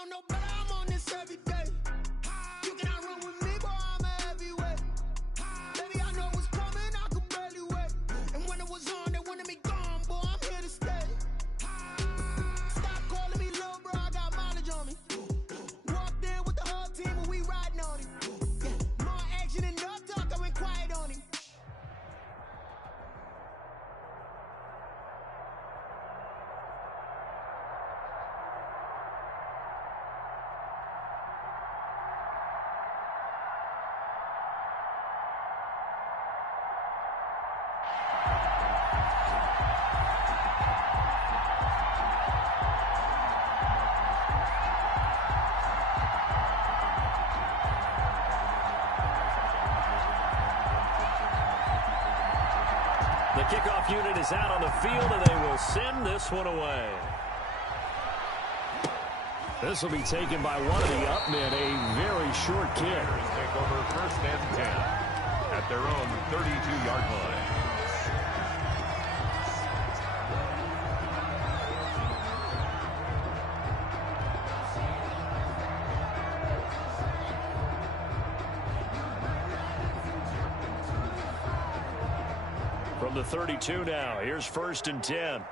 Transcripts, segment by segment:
don't know better, I'm on this every day. You cannot run with me, boy, I'm a heavyweight. Baby, I know what's coming, I could barely wait. And when it was on, they wanted me gone, boy, I'm here to stay. Stop calling me little bro, I got mileage on me. Walked in with the whole team and we riding on it. Yeah, more action and no talk, I went quiet on him. The kickoff unit is out on the field, and they will send this one away. This will be taken by one of the up men, a very short kick. Take over 1st and 10 at their own 32-yard line. From the 32 now, here's 1st and 10.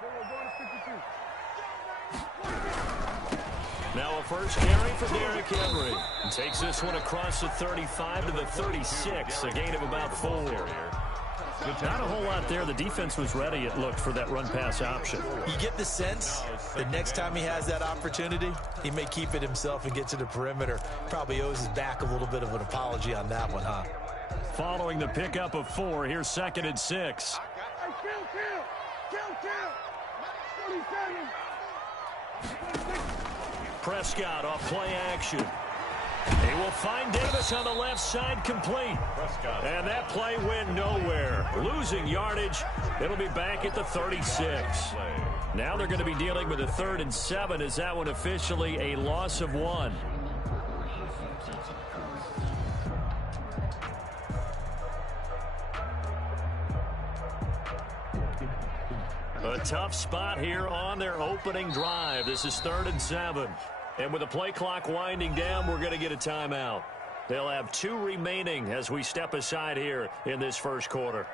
Now a first carry for Derrick Henry. Takes this one across the 35 to the 36, a gain of about 4. Not a whole lot there. The defense was ready, it looked, for that run-pass option. You get the sense that next time he has that opportunity, he may keep it himself and get to the perimeter. Probably owes his back a little bit of an apology on that one, huh? Following the pickup of 4, here's 2nd and 6. Prescott off play action. He will find Davis on the left side, complete. And that play went nowhere. Losing yardage. It'll be back at the 36. Now they're going to be dealing with a 3rd and 7. Is that one officially a loss of 1? A tough spot here on their opening drive. This is 3rd and 7. And with the play clock winding down, we're going to get a timeout. They'll have 2 remaining as we step aside here in this first quarter.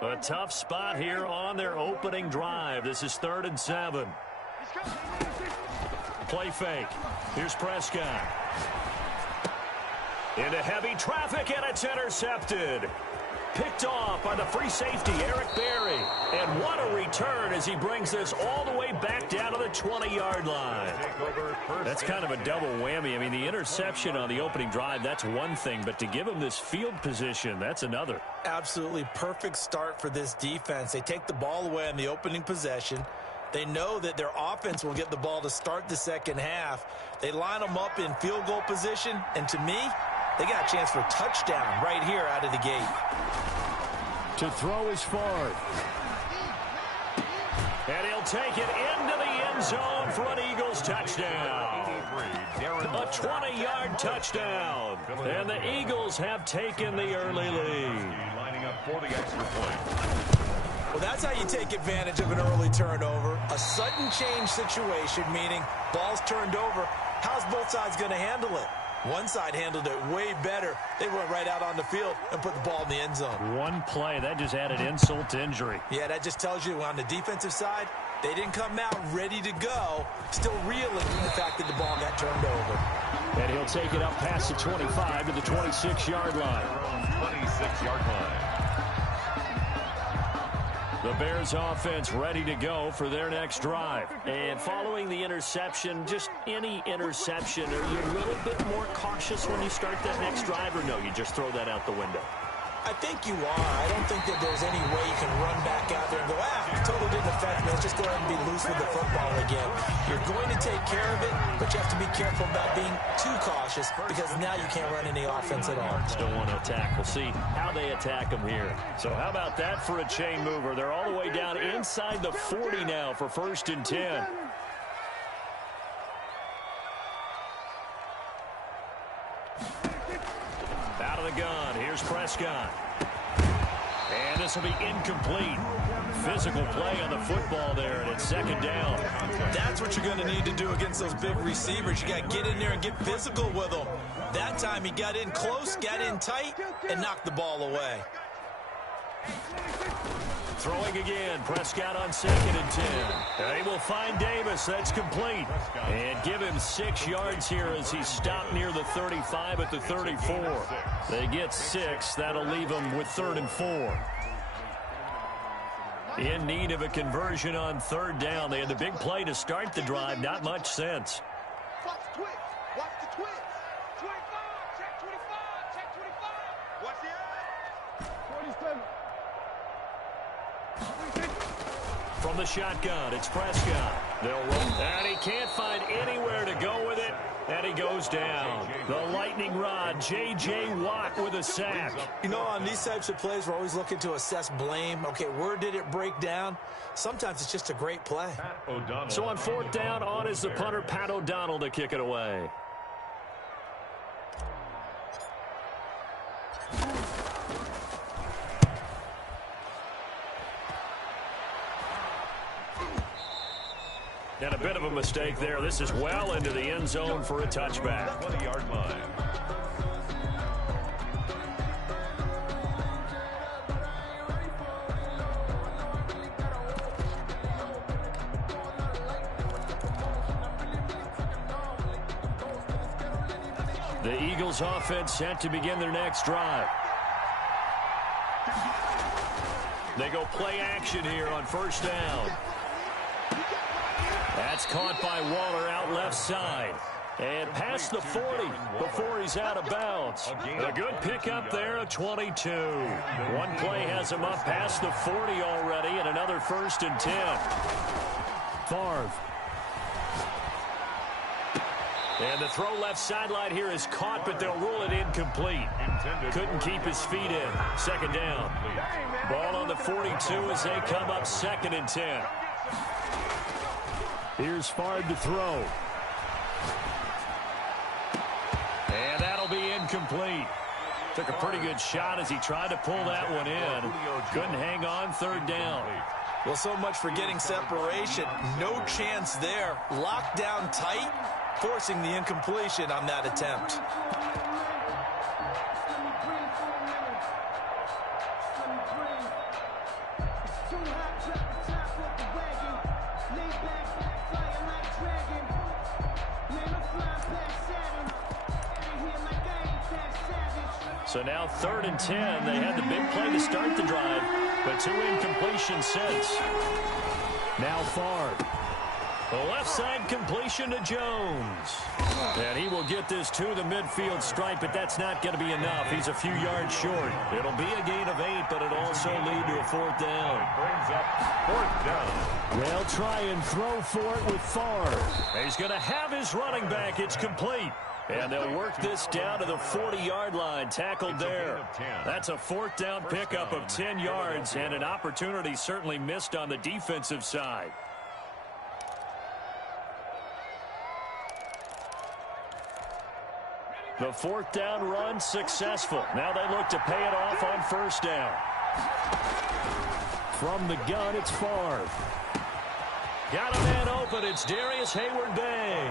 A tough spot here on their opening drive. This is 3rd and 7. Play fake. Here's Prescott. Into heavy traffic, and it's intercepted. Picked off by the free safety, Eric Berry. And what a return as he brings this all the way back down to the 20-yard line. That's kind of a double whammy. I mean, the interception on the opening drive, that's one thing. But to give him this field position, that's another. Absolutely perfect start for this defense. They take the ball away on the opening possession. They know that their offense will get the ball to start the second half. They line them up in field goal position. And to me, they got a chance for a touchdown right here out of the gate. To throw is Ford. And he'll take it into the end zone for an Eagles touchdown. A 20-yard touchdown. And the Eagles have taken the early lead. Lining up for the extra point. Well, that's how you take advantage of an early turnover. A sudden change situation, meaning ball's turned over. How's both sides going to handle it? One side handled it way better. They went right out on the field and put the ball in the end zone. One play, that just added insult to injury. Yeah, that just tells you on the defensive side, they didn't come out ready to go, still reeling from the fact that the ball got turned over. And he'll take it up past the 25 to the 26-yard line. 26-yard line. The Bears offense ready to go for their next drive. And following the interception, just any interception, are you a little bit more cautious when you start that next drive, or no, you just throw that out the window? I think you are. I don't think that there's any way you can run back out there and go, it totally didn't affect me. Let's just go ahead and be loose with the football again. You're going to take care of it, but you have to be careful about being too cautious because now you can't run any offense at all. Still want to attack. We'll see how they attack them here. So how about that for a chain mover? They're all the way down inside the 40 now for 1st and 10. the gun. Here's Prescott. And this will be incomplete. Physical play on the football there, and it's second down. That's what you're going to need to do against those big receivers. You got to get in there and get physical with them. That time he got in close, got in tight, and knocked the ball away. Throwing again, Prescott on 2nd and 10. They will find Davis. That's complete. And give him 6 yards here as he stopped near the 35 at the 34. They get 6. That'll leave them with 3rd and 4. In need of a conversion on 3rd down. They had the big play to start the drive. Not much sense. Watch the twitch. Watch the twitch. 25. Check 25. Check 25. Watch the eye. 27. From the shotgun, it's Prescott. They'll roll. And he can't find anywhere to go with it. And he goes down. The lightning rod, J.J. Watt with a sack. You know, on these types of plays, we're always looking to assess blame. Okay, where did it break down? Sometimes it's just a great play. So on 4th down, on is the punter, Pat O'Donnell, to kick it away. And a bit of a mistake there. This is well into the end zone for a touchback. 20-yard line. The Eagles offense set to begin their next drive. They go play action here on 1st down. That's caught by Waller out left side. And past the 40 before he's out of bounds. A good pickup there of 22. One play has him up past the 40 already, and another 1st and 10. Favre. And the throw left sideline here is caught, but they'll rule it incomplete. Couldn't keep his feet in. 2nd down. Ball on the 42 as they come up 2nd and 10. Here's Favre to throw. And that'll be incomplete. Took a pretty good shot as he tried to pull that one in. Couldn't hang on 3rd down. Well, so much for getting separation. No chance there. Locked down tight, forcing the incompletion on that attempt. So now 3rd and 10. They had the big play to start the drive, but 2 incompletions since. Now Favre. The left side completion to Jones. And he will get this to the midfield stripe, but that's not going to be enough. He's a few yards short. It'll be a gain of 8, but it'll also lead to a 4th down. Brings up 4th down. They'll try and throw for it with Favre. He's going to have his running back. It's complete. And they'll work this down to the 40-yard line. Tackled there. That's a 4th down pickup of 10 yards, and an opportunity certainly missed on the defensive side. The 4th down run successful. Now they look to pay it off on 1st down. From the gun, it's Favre. Got a man open. It's Darius Hayward-Bay.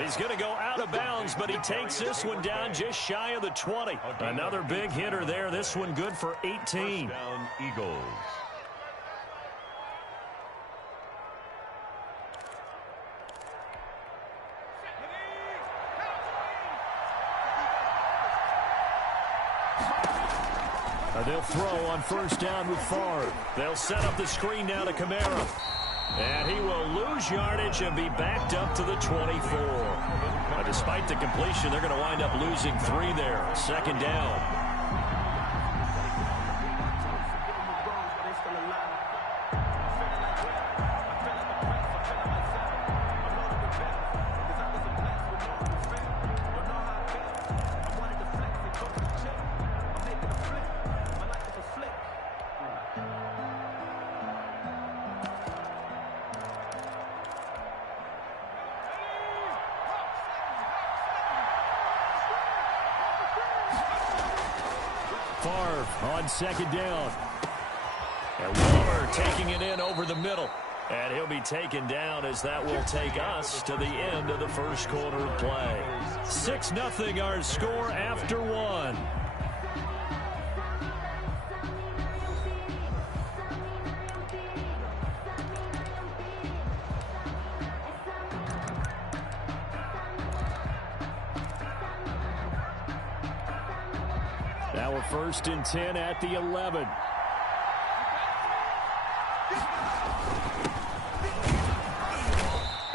He's going to go out of bounds, but he takes this one down just shy of the 20. Another big hitter there. This one good for 18. 1st down, Eagles. They'll throw on 1st down with Favre. They'll set up the screen now to Kamara. And he will lose yardage and be backed up to the 24. Despite the completion, they're going to wind up losing 3 there. 2nd down. Favre on second down. And Waller taking it in over the middle. And he'll be taken down as that will take us to the end of the first quarter of play. 6-0 our score after one. Now we're 1st and 10 at the 11.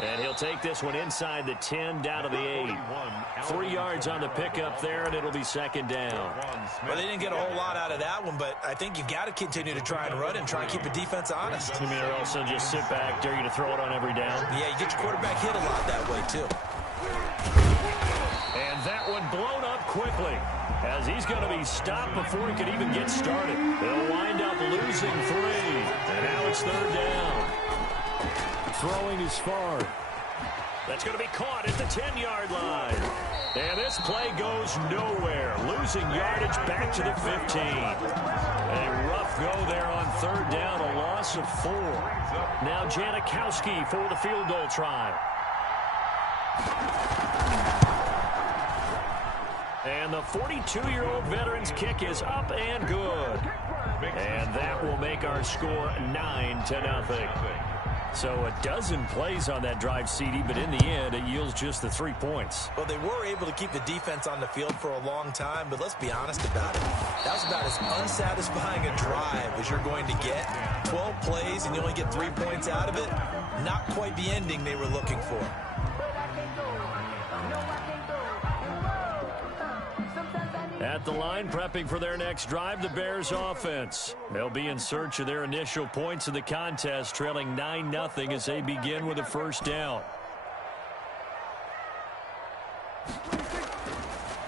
And he'll take this one inside the 10 down to the 8. 3 yards on the pickup there, and it'll be second down. Well, they didn't get a whole lot out of that one, but I think you've got to continue to try and run and try and keep the defense honest. You mean or also just sit back, dare you to throw it on every down? Yeah, you get your quarterback hit a lot that way, too. And that one blown up quickly, as he's going to be stopped before he could even get started. They'll wind up losing 3, and now it's 3rd down. Throwing is far. That's going to be caught at the 10-yard line. And this play goes nowhere. Losing yardage back to the 15. A rough go there on 3rd down, a loss of 4. Now Janikowski for the field goal try. And the 42-year-old veteran's kick is up and good. And that will make our score 9-0. So a dozen plays on that drive, CD, but in the end, it yields just the 3 points. Well, they were able to keep the defense on the field for a long time, but let's be honest about it. That was about as unsatisfying a drive as you're going to get. 12 plays and you only get 3 points out of it. Not quite the ending they were looking for. At the line, prepping for their next drive, the Bears offense. They'll be in search of their initial points of the contest, trailing 9-0 as they begin with a 1st down.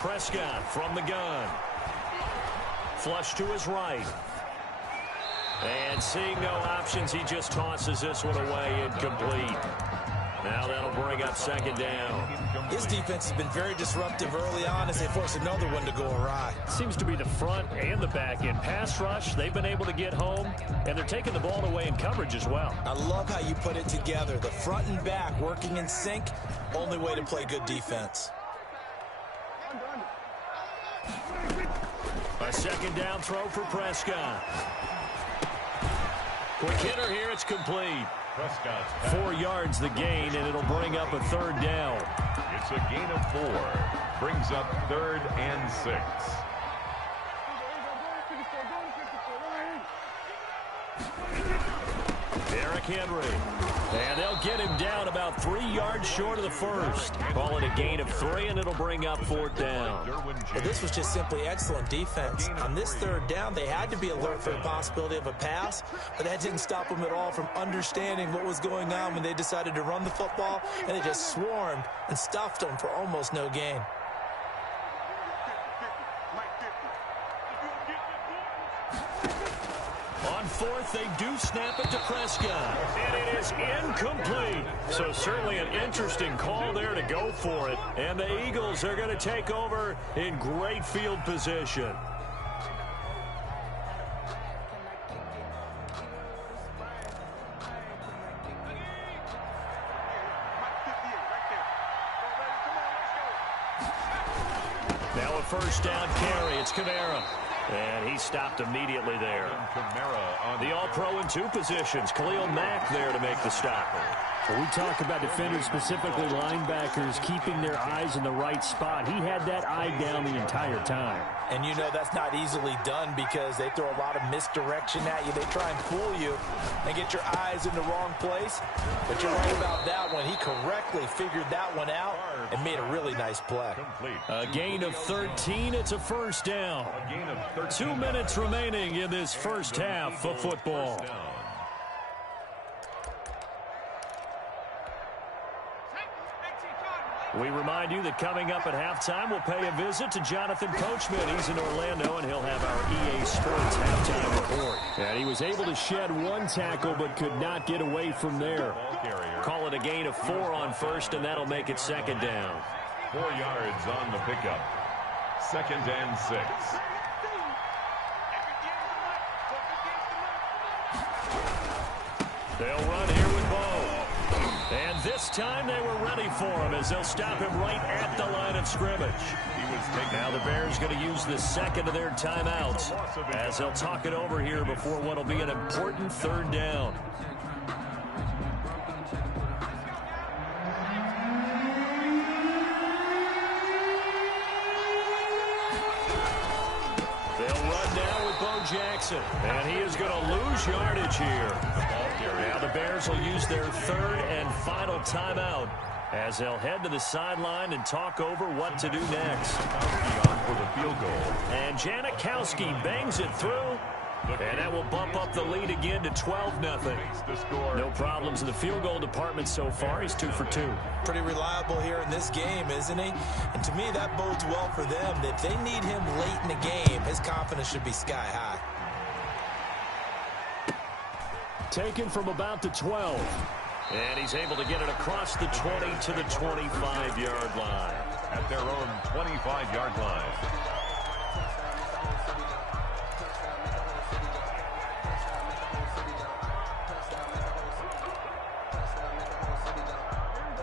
Prescott from the gun. Flush to his right. And seeing no options, he just tosses this one away, incomplete. Now that'll bring up 2nd down. His defense has been very disruptive early on as they force another one to go awry. Seems to be the front and the back end. Pass rush, they've been able to get home, and they're taking the ball away in coverage as well. I love how you put it together. The front and back working in sync, only way to play good defense. A 2nd down throw for Prescott. Quick hitter here, it's complete. 4 yards the gain, and it'll bring up a 3rd down. It's a gain of 4. Brings up 3rd and 6. Derrick Henry. And they'll get him down about 3 yards short of the 1st. Call it a gain of 3, and it'll bring up 4th down. Well, this was just simply excellent defense. On this 3rd down, they had to be alert for the possibility of a pass, but that didn't stop them at all from understanding what was going on when they decided to run the football, and they just swarmed and stuffed them for almost no gain. On 4th, they do snap it to Prescott, and it is incomplete. So certainly an interesting call there to go for it, and the Eagles are going to take over in great field position. Now a 1st down carry, it's Kamara. And he stopped immediately there. The All-Pro in 2 positions. Khalil Mack there to make the stop. When we talk about defenders, specifically linebackers, keeping their eyes in the right spot, he had that eye down the entire time. And you know that's not easily done because they throw a lot of misdirection at you. They try and fool you and get your eyes in the wrong place. But you're right about that one. He correctly figured that one out and made a really nice play. A gain of 13. It's a 1st down. 2 minutes remaining in this first half of football. We remind you that coming up at halftime, we'll pay a visit to Jonathan Coachman. He's in Orlando, and he'll have our EA Sports halftime report. And he was able to shed 1 tackle, but could not get away from there. Call it a gain of 4 on 1st, and that'll make it 2nd down. 4 yards on the pickup. 2nd and 6. They'll run here with Bo. And this time they were ready for him as they'll stop him right at the line of scrimmage. Now the Bears going to use the second of their timeouts as they'll talk it over here before what will be an important third down. They'll run now with Bo Jackson, and he is going to lose yardage here. Now the Bears will use their third and final timeout as they'll head to the sideline and talk over what to do next. For the field goal. And Janikowski bangs it through, and that will bump up the lead again to 12-0. No problems in the field goal department so far. He's 2 for 2. Pretty reliable here in this game, isn't he? And to me, that bodes well for them. If they need him late in the game, his confidence should be sky high. Taken from about the 12. And he's able to get it across the 20 to the 25-yard line. At their own 25-yard line.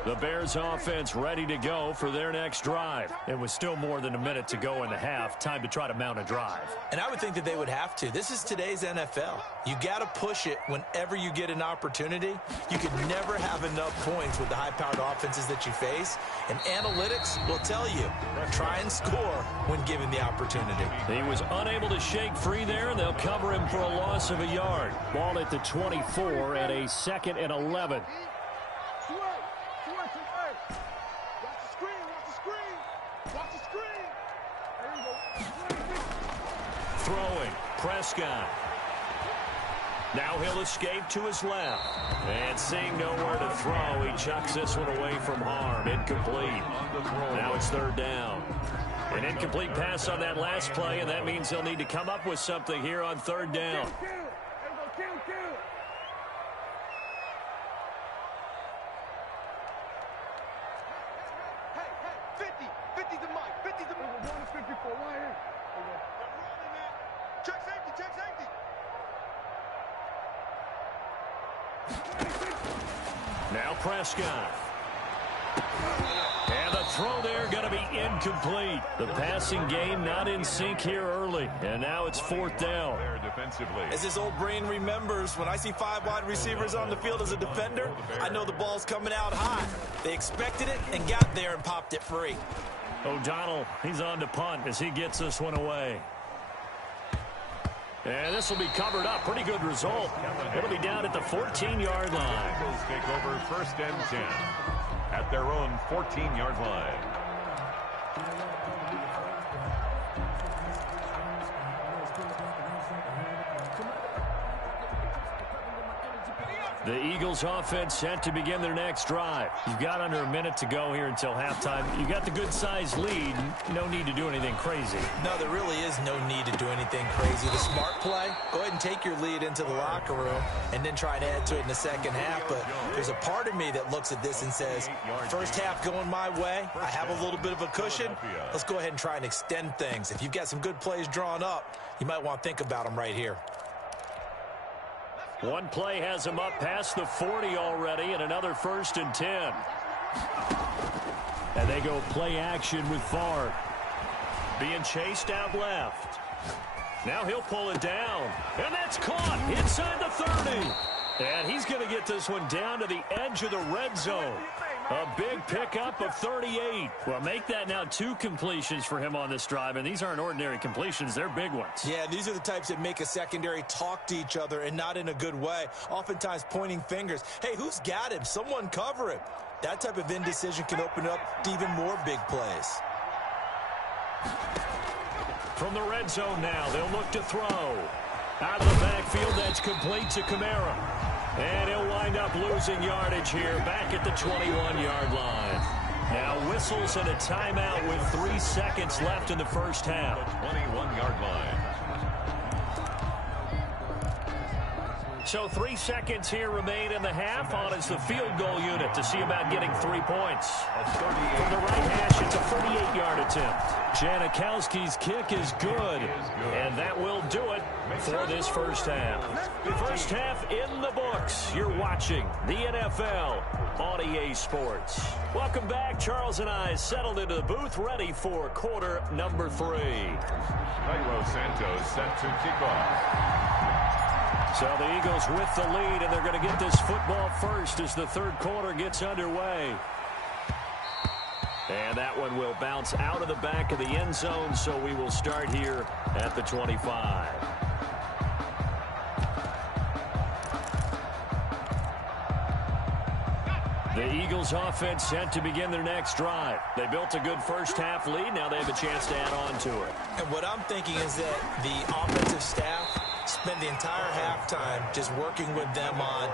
The Bears offense ready to go for their next drive. It was still more than a minute to go in the half. Time to try to mount a drive. And I would think that they would have to. This is today's NFL. You got to push it whenever you get an opportunity. You could never have enough points with the high-powered offenses that you face. And analytics will tell you, try and score when given the opportunity. He was unable to shake free there, and they'll cover him for a loss of a yard. Ball at the 24 and a 2nd and 11. Throwing, Prescott. Now he'll escape to his left. And seeing nowhere to throw, he chucks this one away from harm. Incomplete. Now it's third down. An incomplete pass on that last play, and that means they'll need to come up with something here on third down. Now Prescott. And the throw there going to be incomplete. The passing game not in sync here early. And now it's fourth down. As his old brain remembers, when I see 5 wide receivers on the field as a defender, I know the ball's coming out high. They expected it and got there and popped it free. O'Donnell, he's on to punt as he gets this one away. And this will be covered up. Pretty good result. It'll be down at the 14-yard line. Eagles take over 1st and 10 at their own 14-yard line. The Eagles offense set to begin their next drive. You've got under a minute to go here until halftime. You got the good-sized lead. No need to do anything crazy. No, there really is no need to do anything crazy. The smart play, go ahead and take your lead into the locker room and then try and add to it in the second half. But there's a part of me that looks at this and says, first half going my way, I have a little bit of a cushion. Let's go ahead and try and extend things. If you've got some good plays drawn up, you might want to think about them right here. One play has him up past the 40 already, and another 1st and 10. And they go play action with Favre. Being chased out left. Now he'll pull it down. And that's caught inside the 30. And he's going to get this one down to the edge of the red zone. A big pickup of 38. Well, make that now 2 completions for him on this drive, and these aren't ordinary completions. They're big ones. Yeah, these are the types that make a secondary talk to each other and not in a good way. Oftentimes pointing fingers. Hey, who's got him? Someone cover him. That type of indecision can open up to even more big plays. From the red zone now, they'll look to throw. Out of the backfield, that's complete to Kamara. And he'll wind up losing yardage here back at the 21-yard line. Now whistles and a timeout with 3 seconds left in the first half. 21-yard line. So 3 seconds here remain in the half. On is the field goal unit to see about getting 3 points. From the right hash, it's a 48-yard attempt. Janikowski's kick is good. And that will do it for this first half. First half in the books. You're watching the NFL on EA Sports. Welcome back. Charles and I settled into the booth, ready for quarter number 3. Cairo Santos set to kick off. So the Eagles with the lead, and they're going to get this football first as the third quarter gets underway. And that one will bounce out of the back of the end zone, so we will start here at the 25. The Eagles offense set to begin their next drive. They built a good first half lead. Now they have a chance to add on to it. And what I'm thinking is that the offensive staff spent the entire halftime just working with them on,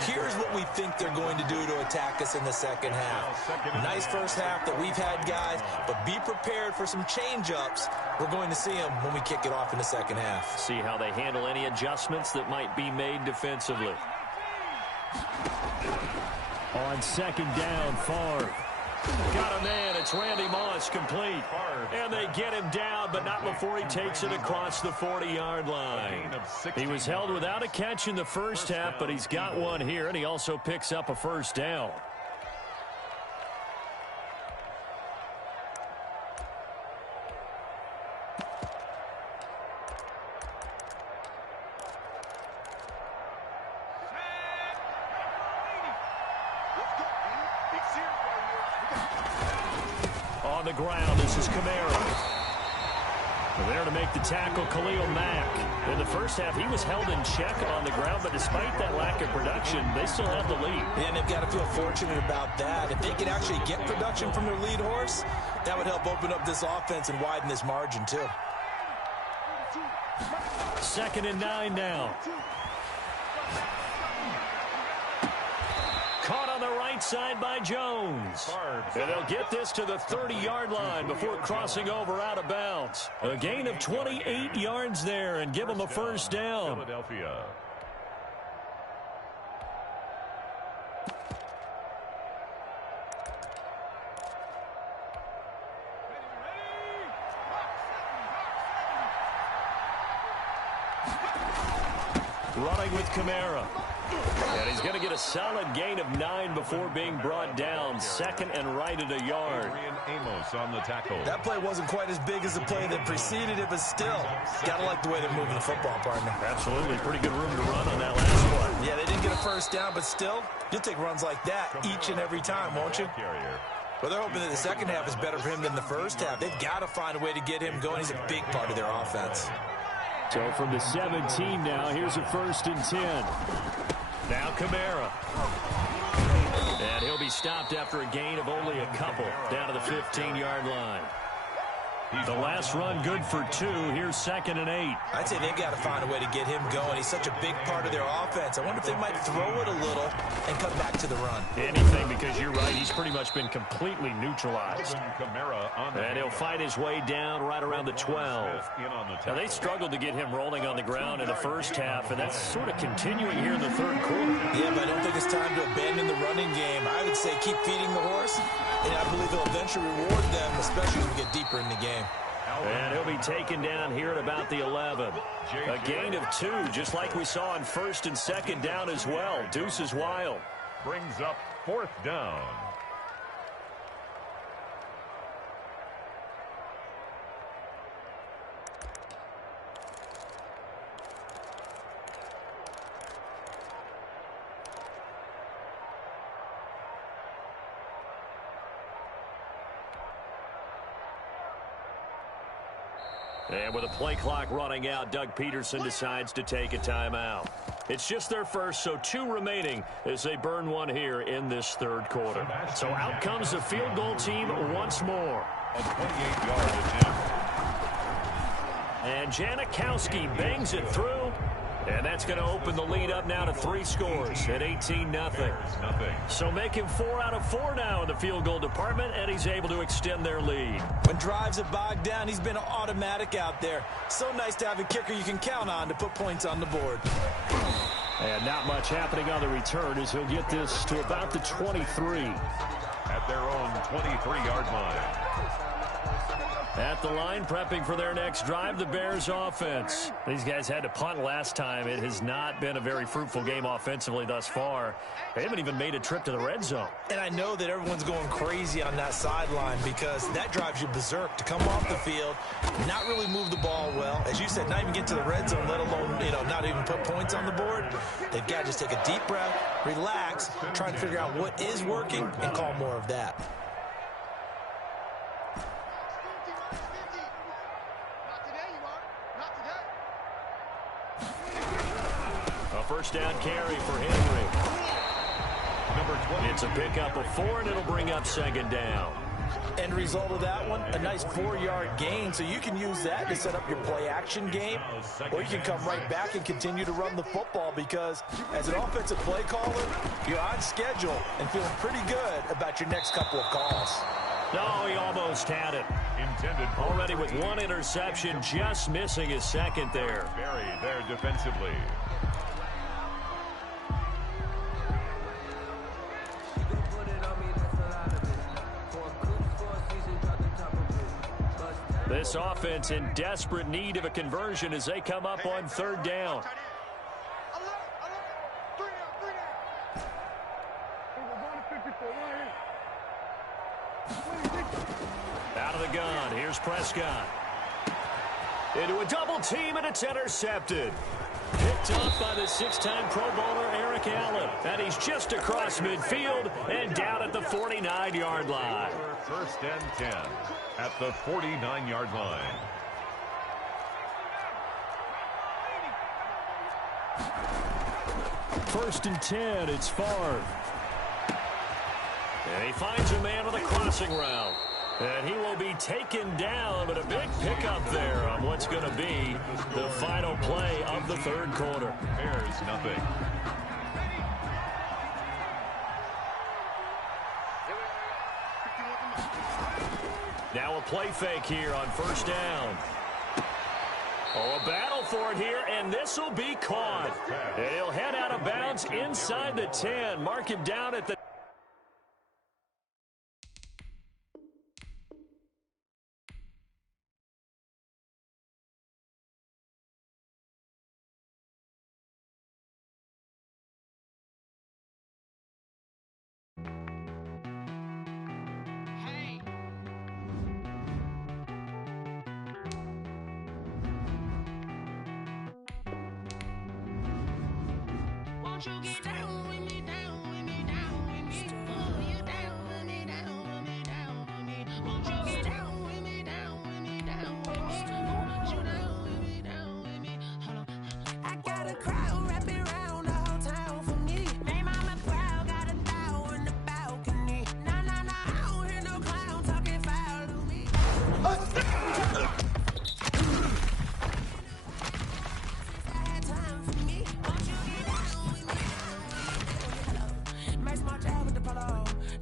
here's what we think they're going to do to attack us in the second half. Nice first half that we've had, guys, but be prepared for some change-ups. We're going to see them when we kick it off in the second half. See how they handle any adjustments that might be made defensively. On second down, Favre. Got a man. It's Randy Moss, complete. And they get him down, but not before he takes it across the 40-yard line. He was held without a catch in the first half, but he's got one here, and he also picks up a first down. On the ground, this is Kamara. There to make the tackle, Khalil Mack. In the first half, he was held in check on the ground, but despite that lack of production, they still have the lead. And they've got to feel fortunate about that. If they could actually get production from their lead horse, that would help open up this offense and widen this margin, too. 2nd and 9 now. Caught on the right side by Jones. And they'll get this to the 30-yard line before crossing over out of bounds. A gain of 28 yards there and give them a first down. Philadelphia. Running with Kamara. And he's going to get a solid gain of 9 before being brought down. 2nd and right at a yard. Amos on the tackle. That play wasn't quite as big as the play that preceded it, but still, got to like the way they're moving the football, partner. Absolutely. Pretty good room to run on that last one. Yeah, they didn't get a first down, but still, you'll take runs like that each and every time, won't you? Well, they're hoping that the second half is better for him than the first half. They've got to find a way to get him going. He's a big part of their offense. So from the 17 now, here's a 1st and 10. Now Kamara. And he'll be stopped after a gain of only a couple down to the 15-yard line. The last run good for 2. Here's 2nd and 8. I'd say they've got to find a way to get him going. He's such a big part of their offense. I wonder if they might throw it a little and come back to the run. Anything, because you're right. He's pretty much been completely neutralized. And he'll fight his way down right around the 12. Now, they struggled to get him rolling on the ground in the first half, and that's sort of continuing here in the third quarter. Yeah, but I don't think it's time to abandon the running game. I would say keep feeding the horse, and I believe they'll eventually reward them, especially as we get deeper in the game. And he'll be taken down here at about the 11. A gain of 2, just like we saw on 1st and 2nd down as well. Deuce is wild. Brings up 4th down. And with a play clock running out, Doug Peterson decides to take a timeout. It's just their first, so 2 remaining as they burn one here in this third quarter. So out comes the field goal team once more. A 28-yard attempt. And Janikowski bangs it through. And that's going to open the lead up now to 3 scores at 18-0. So making 4 out of 4 now in the field goal department, and he's able to extend their lead. When drives are bogged down, he's been automatic out there. So nice to have a kicker you can count on to put points on the board. And not much happening on the return as he'll get this to about the 23. At their own 23-yard line. At the line, prepping for their next drive, the Bears offense. These guys had to punt last time. It has not been a very fruitful game offensively thus far. They haven't even made a trip to the red zone. And I know that everyone's going crazy on that sideline because that drives you berserk to come off the field, not really move the ball well. As you said, not even get to the red zone, let alone, not even put points on the board. They've got to just take a deep breath, relax, try to figure out what is working and call more of that. A first down carry for Henry. Number 20. It's a pickup of 4, and it'll bring up second down. End result of that one, a nice 4-yard gain, so you can use that to set up your play-action game, or you can come right back and continue to run the football because as an offensive play caller, you're on schedule and feeling pretty good about your next couple of calls. No, he almost had it. Intended Already with 1 interception, just missing his second there. buried there defensively. This offense in desperate need of a conversion as they come up on third down. Out of the gun, here's Prescott. Into a double team, and it's intercepted. Picked off by the 6-time Pro Bowler Eric Allen. And he's just across midfield and down at the 49-yard line. First and 10 at the 49-yard line. First and 10, it's Favre. And he finds a man on the crossing route. And he will be taken down, but a big pickup there on what's going to be the final play of the third quarter. Bears nothing. Now a play fake here on first down. Oh, a battle for it here, and this will be caught. And he'll head out of bounds inside the 10. Mark him down at the Won't you get down with me, down with me, down with me? Oh, you down with me, down with me, down with me. Won't you get down with me, down with me, down with me? Oh, you down with me, down with me. Hold on. I got a crowd wrapping around the whole town for me. Made mama proud, got a doll in the balcony. Nah, nah, nah, I don't hear no clown talking foul to me.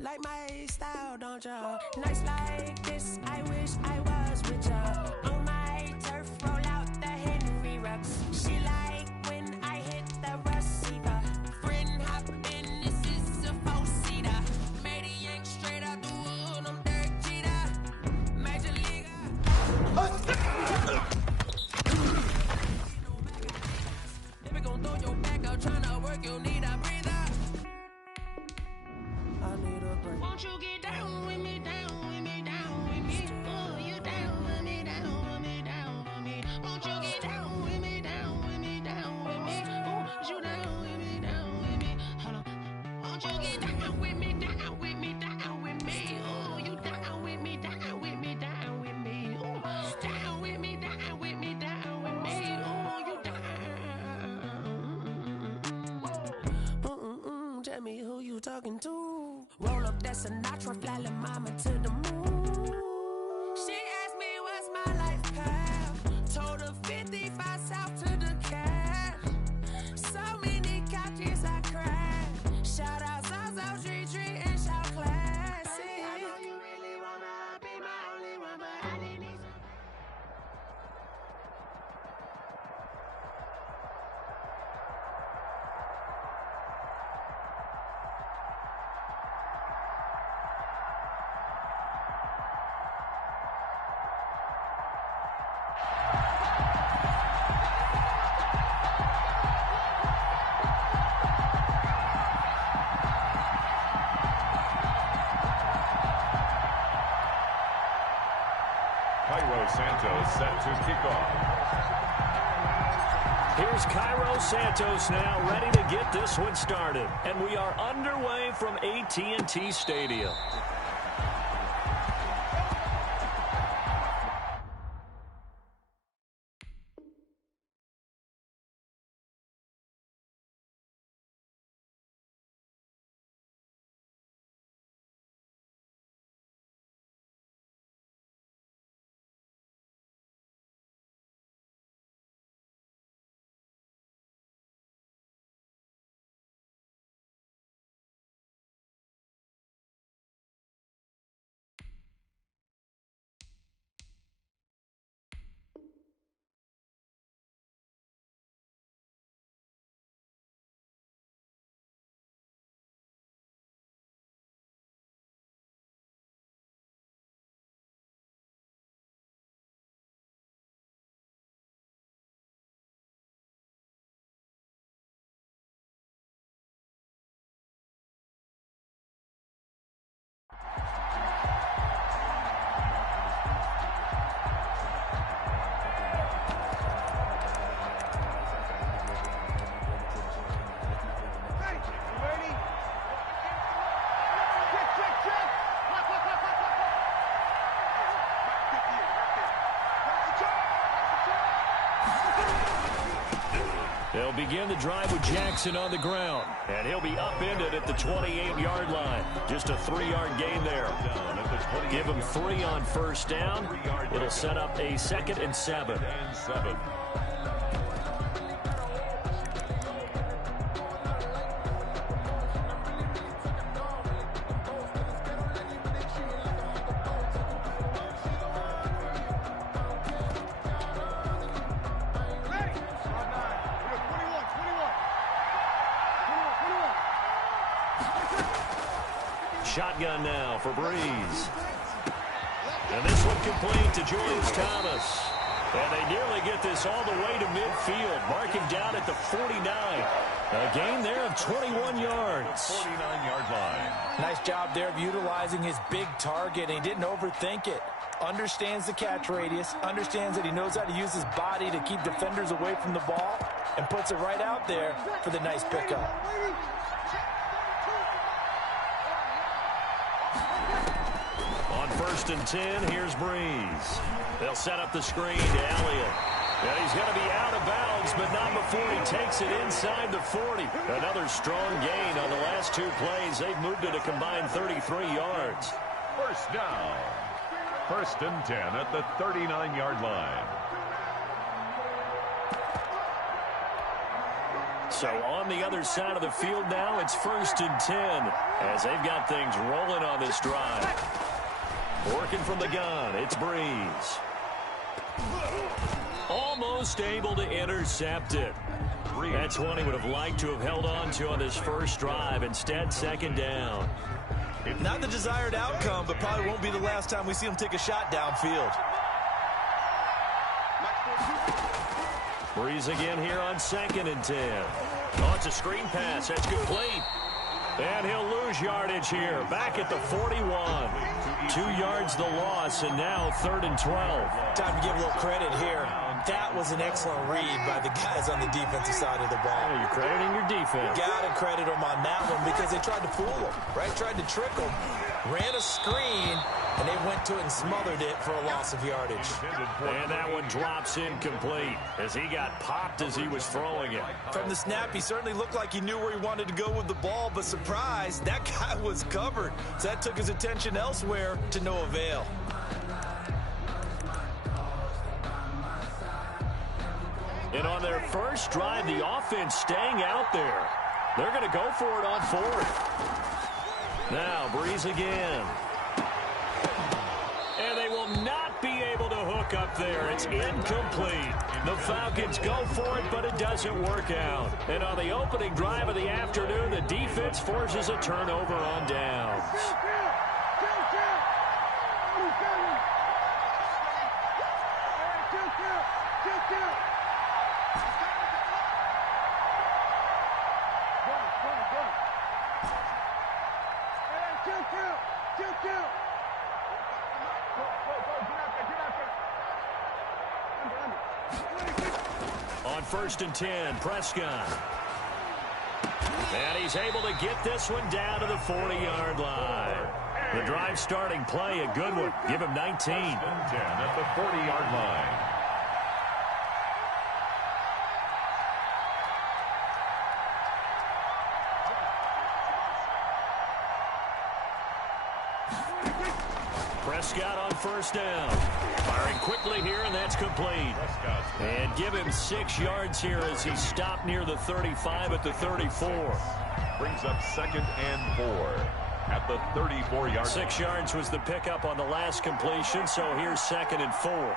Like my style, don't ya? Nights like this, I wish I was with ya. On my turf, roll out the Henry rocks. She like when I hit the receiver. Friend hop in, this is a 4-seater. Made a yank straight out the wood, I'm Derek Jeter. Major leaguer. If you gon' throw your back out, tryna work, you'll need a breather. Won't you get down with me, down with me, down with me? Oh, you down with me, down with me, down with me. Won't you get down with me, down with me, down with me? Oh, you down with me, down with me. Hold on. Won't you get down with me, down with me, down with me? Oh, you down with me, down with me, down with me. Oh, down with me, down with me, down with me. Oh, you down. Tell me who you talking to. Roll up that Sinatra, fly la mama to the moon. She asked me what's my life path. Told her 55 south to the cat. So many couches I cried. Shout out South Street and shout classy. I know you really wanna be my only one, but I didn't need some. to kick off. Here's Cairo Santos now ready to get this one started. And we are underway from AT&T Stadium. They'll begin the drive with Jackson on the ground. And he'll be upended at the 28-yard line. Just a 3-yard gain there. Give him 3 on first down. It'll set up a 2nd and 7. Shotgun now for Breeze. And this one complete to Julius Thomas. And they nearly get this all the way to midfield. Mark him down at the 49. A gain there of 21 yards. 49-yard line. Nice job there of utilizing his big target. And he didn't overthink it. Understands the catch radius. Understands that he knows how to use his body to keep defenders away from the ball. And puts it right out there for the nice pickup. On 1st and 10, here's Breeze. They'll set up the screen to Elliott. And he's going to be out of bounds, but not before he takes it inside the 40. Another strong gain on the last 2 plays. They've moved it a combined 33 yards. First down. 1st and 10 at the 39-yard line. So on the other side of the field now, it's 1st and 10 as they've got things rolling on this drive. Working from the gun, it's Breeze. Almost able to intercept it. That's one he would have liked to have held on to on this first drive. Instead, 2nd down. Not the desired outcome, but probably won't be the last time we see him take a shot downfield. Breeze again here on 2nd and 10. Oh, it's a screen pass. That's complete. And he'll lose yardage here. Back at the 41. 2 yards the loss, and now 3rd and 12. Time to give a little credit here. That was an excellent read by the guys on the defensive side of the ball. Oh, you're crediting your defense. Got to credit them on that one because they tried to fool them, right? Tried to trick them. Ran a screen, and they went to it and smothered it for a loss of yardage. And that one drops incomplete as he got popped as he was throwing it. From the snap, he certainly looked like he knew where he wanted to go with the ball, but surprise, that guy was covered. So that took his attention elsewhere to no avail. And on their first drive, the offense staying out there. They're going to go for it on 4th. Now, Breeze again. And they will not be able to hook up there. It's incomplete. The Falcons go for it, but it doesn't work out. And on the opening drive of the afternoon, the defense forces a turnover on downs. on 1st and 10. Prescott. And he's able to get this one down to the 40-yard line. The drive starting play, a good one. Give him 19. 10 at the 40-yard line. Prescott on 1st down. Firing quickly here, and that's complete. And give him 6 yards here as he stopped near the 35 at the 34. Brings up 2nd and 4 at the 34-yard line. 6 yards was the pickup on the last completion, so here's 2nd and 4.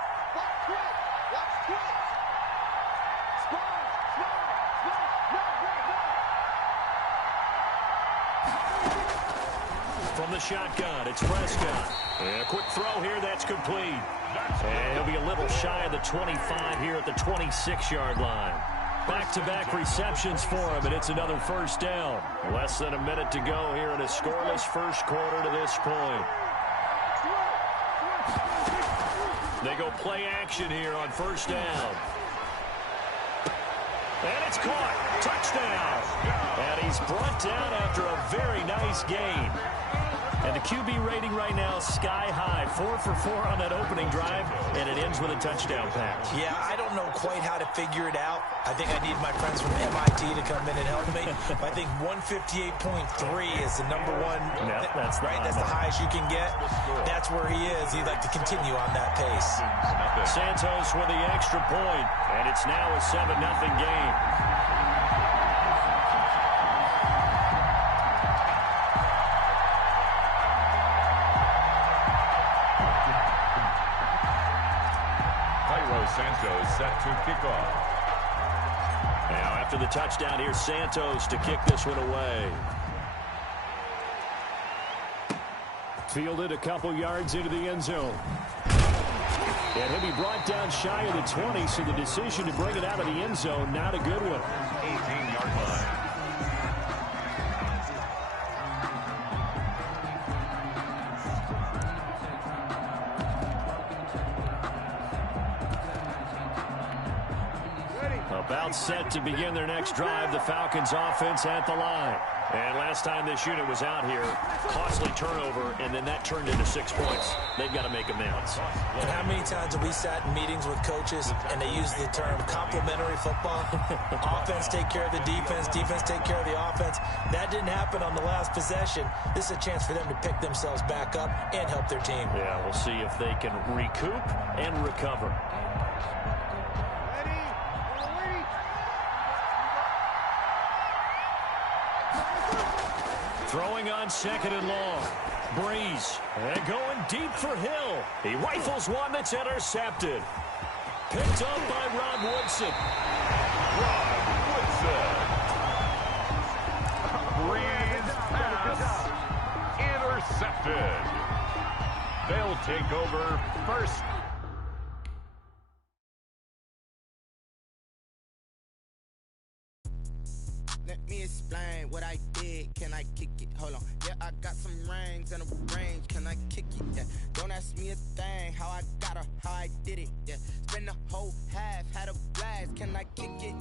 From the shotgun, it's Prescott. A quick throw here, that's complete. And he'll be a little shy of the 25 here at the 26-yard line. Back-to-back receptions for him, and it's another 1st down. Less than a minute to go here in a scoreless first quarter to this point. They go play action here on 1st down. And it's caught. Touchdown. And he's brought down after a very nice game. And the QB rating right now is sky high. 4 for 4 on that opening drive, and it ends with a touchdown pass. Yeah, I don't know quite how to figure it out. I think I need my friends from MIT to come in and help me. But I think 158.3 is the number one. Yep, that's right. That's the highest you can get. That's where he is. He'd like to continue on that pace. Santos with the extra point, and it's now a 7-0 game. Santos set to kick off. Now after the touchdown, here's Santos to kick this one away. Fielded a couple yards into the end zone. And he'll be brought down shy of the 20, so the decision to bring it out of the end zone, not a good one. 18-yard line. About set to begin their next drive, the Falcons offense at the line. And last time this unit was out here, costly turnover, and then that turned into 6 points. They've got to make amends. And how many times have we sat in meetings with coaches and they use the term complementary football? Offense take care of the defense, defense take care of the offense. That didn't happen on the last possession. This is a chance for them to pick themselves back up and help their team. Yeah, we'll see if they can recoup and recover. Throwing on 2nd and long. Breeze. And going deep for Hill. He rifles one that's intercepted. Picked up by Rod Woodson. Rod Woodson. Breeze pass. Intercepted. They'll take over 1st. Let me explain what I did. Can I kick it? Hold on. Yeah, I got some rings and a range. Can I kick it? Yeah. Don't ask me a thing. How I got her, how I did it. Yeah. Spend the whole half, had a blast. Can I kick it?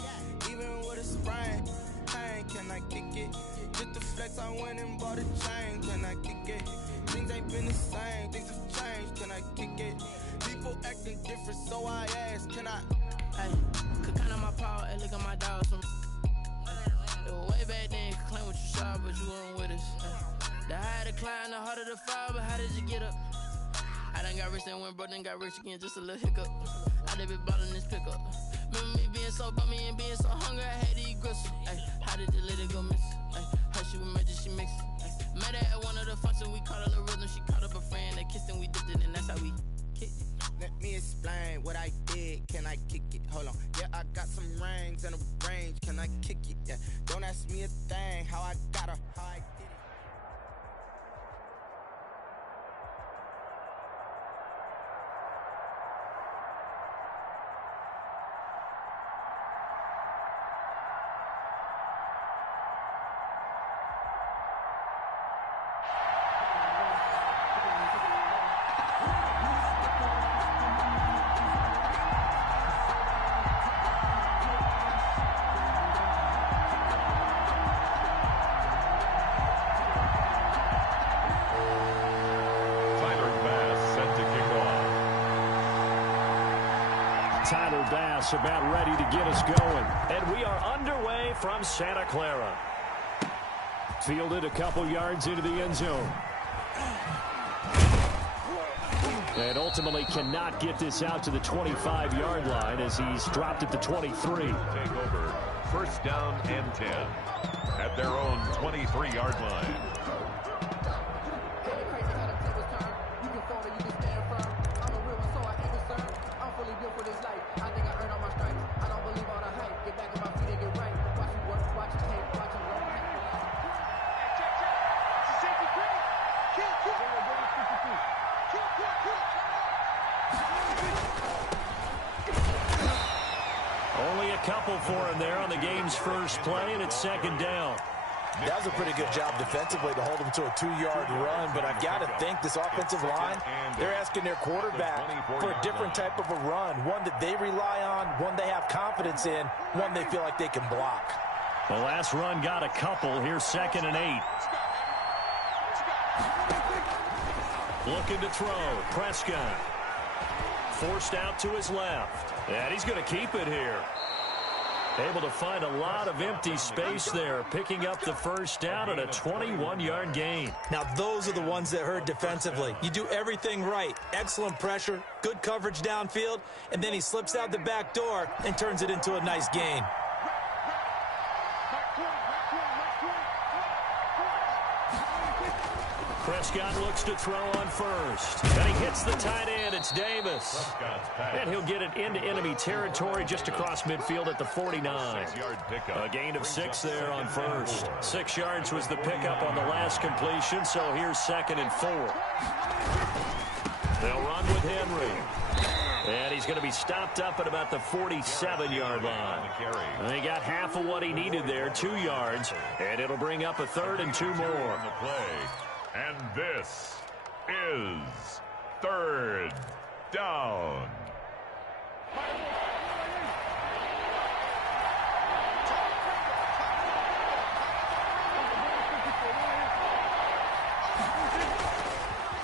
Even with a sprain. Pain, can I kick it? Just the flex, I went and bought a chain. Can I kick it? Things ain't been the same. Things have changed. Can I kick it? People acting different, so I ask. Can I? Hey, could count on my power and look at my dogs from. It was way back then, could claim what you saw, but you weren't with us. The higher the climb, the harder the fall, but how did you get up? I done got rich, then went broke, then got rich again, just a little hiccup. I done been ballin' this pickup. Remember me being so bummy and being so hungry, I had to eat gristle. Ay, how did the lady go miss? Ay, her she was major, she mixed. Met her at one of the functions, we caught a little rhythm, she caught up a friend, they kissed and we dipped it, and that's how we kicked it. Let me explain what I did. Can I kick it? Hold on. Yeah, I got some rings and a range. Can I kick it? Yeah. Don't ask me a thing. How I got her, how I did it. Tyler Bass about ready to get us going. And we are underway from Santa Clara. Fielded a couple yards into the end zone. And ultimately cannot get this out to the 25-yard line as he's dropped at the 23. Take over. First down and 10 at their own 23-yard line. Only a couple for him there on the game's first play, and it's second down. That was a pretty good job defensively to hold him to a 2-yard run, but I've got to think this offensive line, they're asking their quarterback for a different type of a run, one that they rely on, one they have confidence in, one they feel like they can block. The last run got a couple. Here's 2nd and 8. Looking to throw. Prescott. Forced out to his left. And he's going to keep it here. Able to find a lot of empty space there, picking up the first down and a 21-yard gain. Now, those are the ones that hurt defensively. You do everything right. Excellent pressure, good coverage downfield, and then he slips out the back door and turns it into a nice gain. Prescott looks to throw on first. And he hits the tight end. It's Davis. And he'll get it into enemy territory just across midfield at the 49. A gain of 6 there on first. 6 yards was the pickup on the last completion, so here's 2nd and 4. They'll run with Henry. And he's going to be stopped up at about the 47-yard line. And he got half of what he needed there, 2 yards. And it'll bring up a 3rd and 2 more. And this is 3rd down.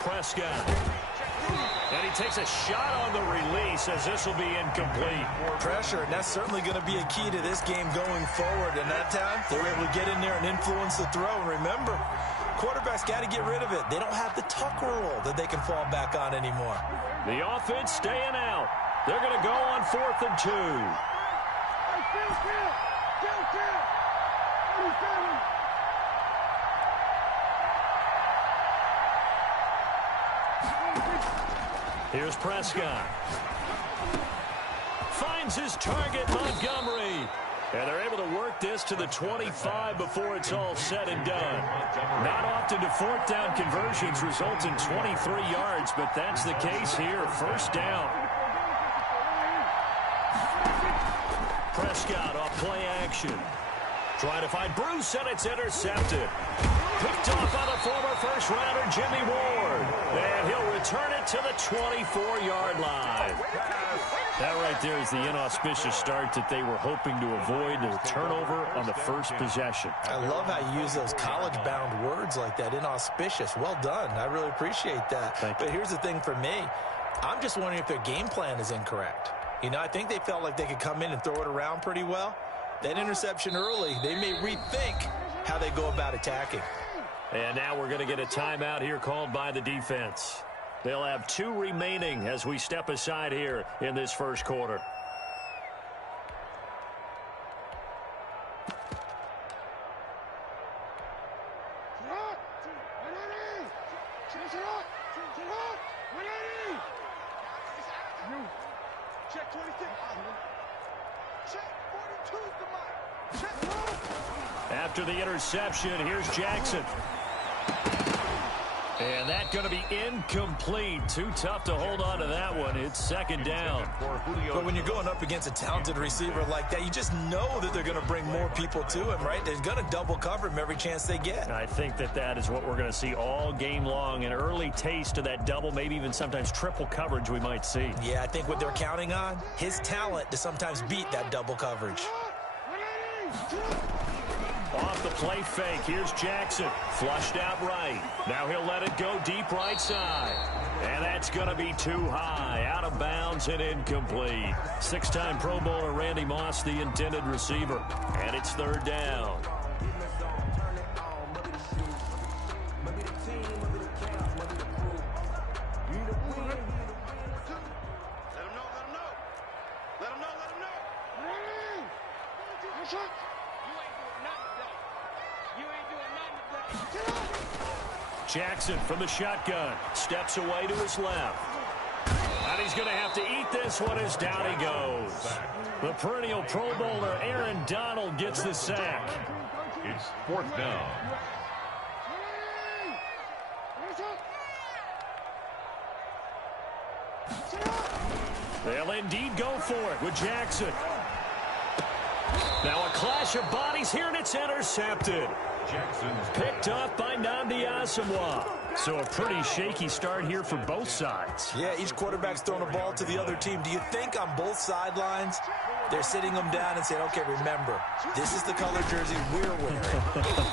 Prescott. And he takes a shot on the release as this will be incomplete. Pressure, and that's certainly going to be a key to this game going forward. And that time, they were able to get in there and influence the throw. And remember, quarterbacks got to get rid of it. They don't have the tuck rule that they can fall back on anymore. The offense staying out. They're going to go on 4th and 2. Here's Prescott. Finds his target, Montgomery. And they're able to work this to the 25 before it's all said and done. Not often do 4th down conversions result in 23 yards, but that's the case here. First down. Prescott off play action. Trying to find Bruce, and it's intercepted. Picked off by the former first-rounder Jimmy Ward. And he'll return it to the 24-yard line. That right there is the inauspicious start that they were hoping to avoid, the turnover on the first possession. I love how you use those college-bound words like that, inauspicious. Well done. I really appreciate that. But here's the thing for me. I'm just wondering if their game plan is incorrect. You know, I think they felt like they could come in and throw it around pretty well. That interception early, they may rethink how they go about attacking. And now we're going to get a timeout here called by the defense. They'll have 2 remaining as we step aside here in this first quarter. After the interception, here's Jackson. And that's going to be incomplete. Too tough to hold on to that one. It's 2nd down. But when you're going up against a talented receiver like that, you just know that they're going to bring more people to him, right? They're going to double cover him every chance they get. I think that is what we're going to see all game long. An early taste of that double, maybe even sometimes triple coverage we might see. Yeah, I think what they're counting on, his talent to sometimes beat that double coverage. Off the play fake, here's Jackson. Flushed out right. Now he'll let it go deep right side. And that's going to be too high. Out of bounds and incomplete. Six-time Pro Bowler Randy Moss, the intended receiver. And it's third down. Jackson from the shotgun. Steps away to his left. And he's going to have to eat this one as down he goes. The perennial Pro Bowler Aaron Donald gets the sack. It's fourth down. They'll indeed go for it with Jackson. Now a clash of bodies here, and it's intercepted. Jackson's Picked off by Nnamdi Asomugha. So a pretty shaky start here for both sides. Yeah, each quarterback's throwing a ball to the other team. Do you think on both sidelines they're sitting them down and saying, okay, remember, this is the color jersey we're wearing.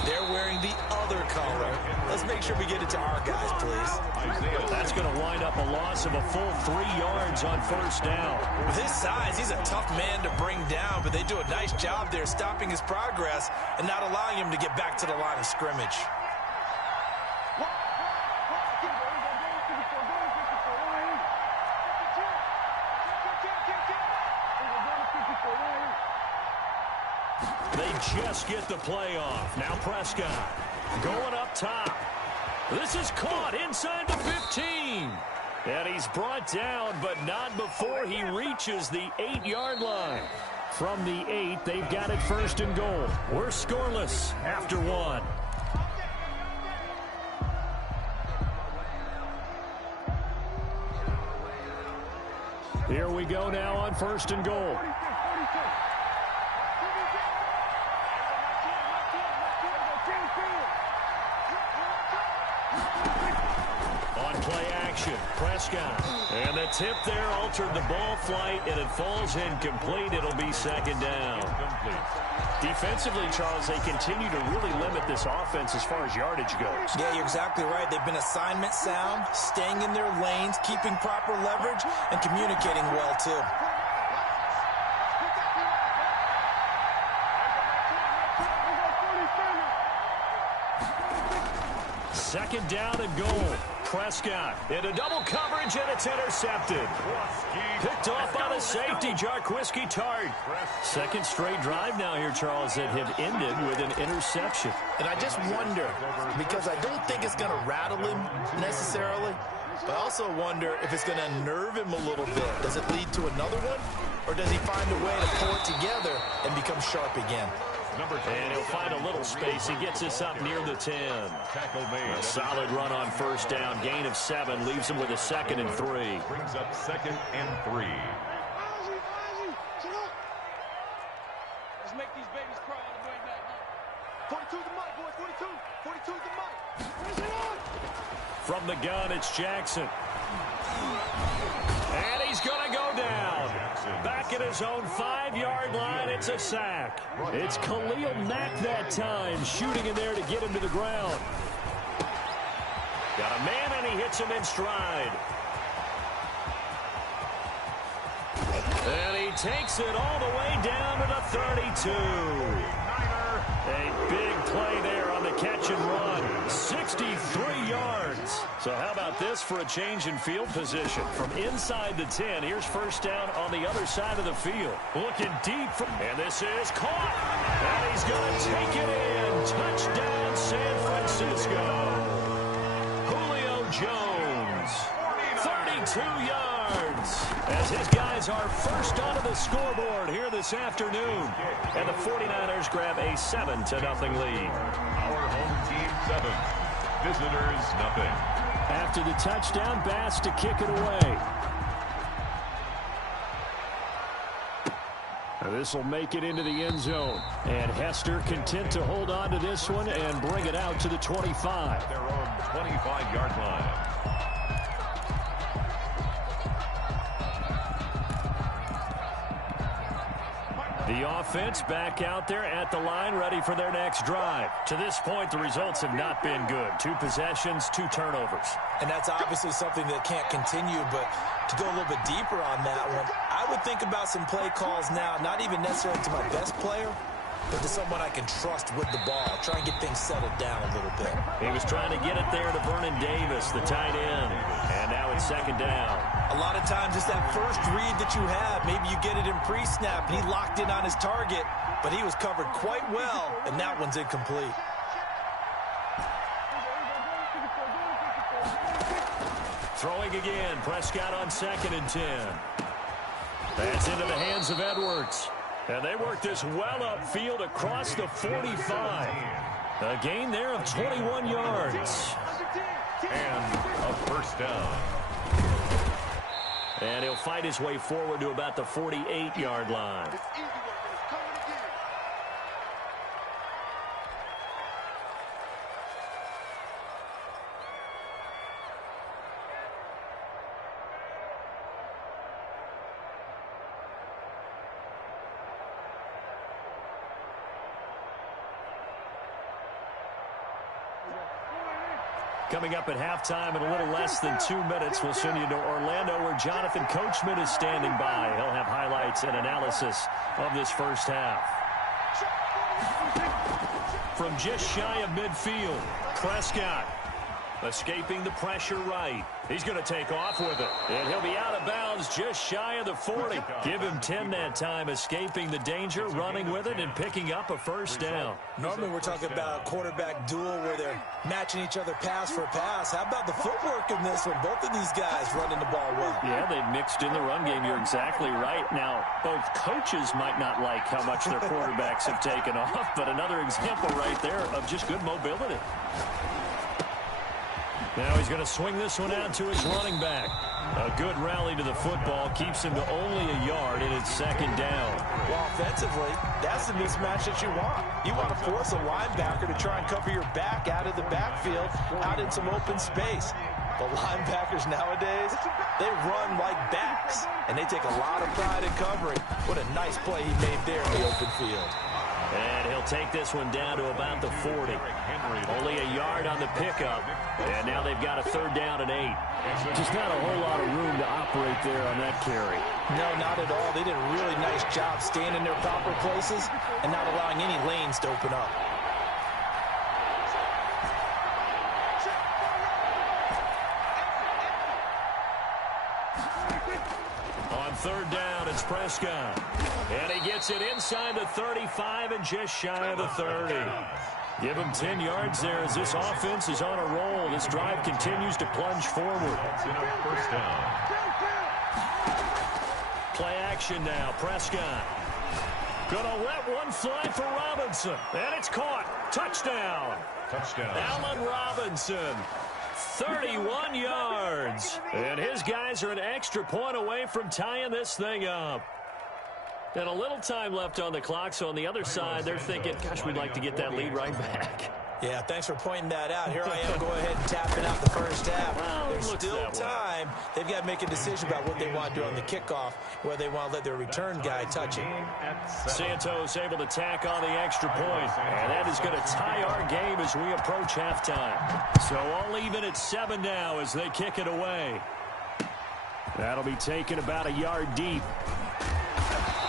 They're wearing the other color. Let's make sure we get it to our guys, please. That's going to wind up a loss of a full 3 yards on first down. With his size, he's a tough man to bring down, but they do a nice job there stopping his progress and not allowing him to get back to the line of scrimmage. They just get the play off. Now Prescott going up top. This is caught inside the 15. And he's brought down, but not before he reaches the 8-yard line. From the 8, they've got it first and goal. We're scoreless after 1. Here we go now on first and goal. On play action, Prescott. And the tip there altered the ball flight, and it falls incomplete. It'll be second down. Defensively, Charles, they continue to really limit this offense as far as yardage goes. Yeah, you're exactly right. They've been assignment sound, staying in their lanes, keeping proper leverage, and communicating well, too. Second down and goal. Prescott into double coverage, and it's intercepted. Picked off by the safety, Jarquiski Tart. Second straight drive now here, Charles, that have ended with an interception. And I just wonder, because I don't think it's going to rattle him necessarily, but I also wonder if it's going to nerve him a little bit. Does it lead to another one, or does he find a way to pull it together and become sharp again? And he'll find a little space. He gets us up near the 10. A solid run on first down. Gain of 7 leaves him with a second and 3. Brings up second and 3. Let's make these babies cry on the way back. 42 the mic, boys. 42 the mic. Where's it on? From the gun, it's Jackson. And he's going to go down. Back at his own 5-yard line, it's a sack. It's Khalil Mack that time, shooting in there to get him to the ground. Got a man, and he hits him in stride. And he takes it all the way down to the 32. A big play there on the catch and run. 63 yards. So how about this for a change in field position? From inside the 10, here's first down on the other side of the field. Looking deep, and this is caught. And he's going to take it in. Touchdown, San Francisco. Julio Jones, 32 yards. As his guys are first onto the scoreboard here this afternoon. And the 49ers grab a 7-0 lead. Our home team 7. Visitors nothing. After the touchdown, Bass to kick it away. This will make it into the end zone. And Hester content to hold on to this one and bring it out to the 25. Their own 25-yard line. The The offense back out there at the line, ready for their next drive. To this point, the results have not been good. 2 possessions, 2 turnovers. And that's obviously something that can't continue, but to go a little bit deeper on that one, I would think about some play calls now, not even necessarily to my best player, but to someone I can trust with the ball. Try and get things settled down a little bit. He was trying to get it there to Vernon Davis, the tight end. And now it's 2nd down. A lot of times it's that first read that you have. Maybe you get it in pre-snap, and he locked in on his target, but he was covered quite well, and that one's incomplete. Throwing again. Prescott on 2nd and 10. That's into the hands of Edwards. And they work this well upfield across the 45. A gain there of 21 yards. And a first down. And he'll fight his way forward to about the 48-yard line. Coming up at halftime in a little less than 2 minutes, we'll send you to Orlando where Jonathan Coachman is standing by. He'll have highlights and analysis of this first half. From just shy of midfield, Prescott escaping the pressure right. He's going to take off with it. And he'll be out of bounds just shy of the 40. Give him 10 that time, escaping the danger, running with it, and picking up a first down. Normally we're talking about a quarterback duel where they're matching each other pass for pass. How about the footwork in this one? Both of these guys running the ball well. Yeah, they mixed in the run game. You're exactly right. Now, both coaches might not like how much their quarterbacks have taken off, but another example right there of just good mobility. Now he's going to swing this one out to his running back. A good rally to the football keeps him to only a yard, and it's 2nd down. Well, offensively, that's the mismatch that you want. You want to force a linebacker to try and cover your back out of the backfield, out in some open space. The linebackers nowadays, they run like backs, and they take a lot of pride in covering. What a nice play he made there in the open field. And he'll take this one down to about the 40. Only a yard on the pickup. And now they've got a 3rd down and 8. Just not a whole lot of room to operate there on that carry. No, not at all. They did a really nice job staying in their proper places and not allowing any lanes to open up. On 3rd down, it's Prescott. And he gets it inside the 35 and just shy of the 30. Give him 10 yards there as this offense is on a roll. This drive continues to plunge forward. First down. Play action now. Prescott. Gonna let one fly for Robinson. And it's caught. Touchdown. Touchdown. Allen Robinson. 31 yards. And his guys are an extra point away from tying this thing up. And a little time left on the clock, so on the other side, they're thinking, gosh, we'd like to get that lead right back. Yeah, thanks for pointing that out. Here I am, go ahead and tapping out the first half. Well, There's still time. They've got to make a decision about what they want to do on the kickoff, whether they want to let their return guy touch it. Santos able to tack on the extra point, and that is going to tie our game as we approach halftime. So all even at 7 now as they kick it away. That'll be taken about a yard deep.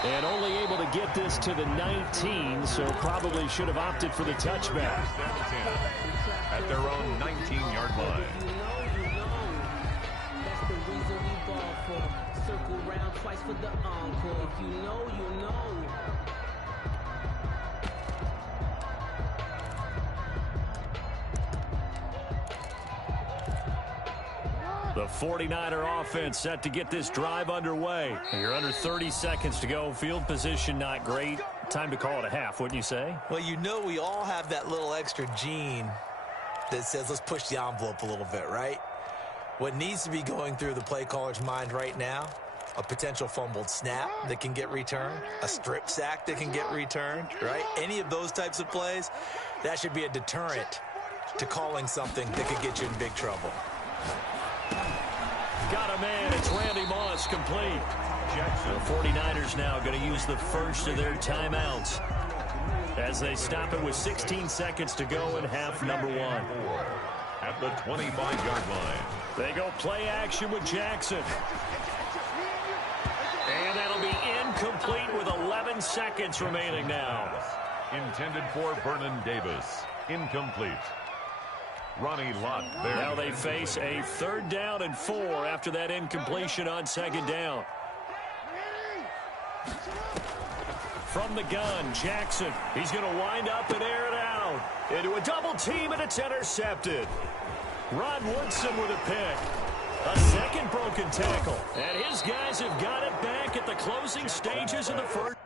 And only able to get this to the 19, so probably should have opted for the touchback. At their own 19-yard line. That's the reason we ball for. Circle round twice for the encore. If you know, you know. The 49er offense set to get this drive underway. You're under 30 seconds to go. Field position not great. Time to call it a half, wouldn't you say? Well, you know we all have that little extra gene that says let's push the envelope a little bit, right? What needs to be going through the play caller's mind right now, a potential fumbled snap that can get returned, a strip sack that can get returned, right? Any of those types of plays, that should be a deterrent to calling something that could get you in big trouble. Got a man. It's Randy Moss complete. Jackson. The 49ers now going to use the first of their timeouts as they stop it with 16 seconds to go in half number one. At the 25-yard line. They go play action with Jackson. And that'll be incomplete with 11 seconds remaining now. Intended for Vernon Davis. Incomplete. Ronnie Lott there. Now they face a 3rd down and 4 after that incompletion on 2nd down. From the gun, Jackson. He's going to wind up and air it out. Into a double team, and it's intercepted. Rod Woodson with a pick. A second broken tackle. And his guys have got it back at the closing stages of the first.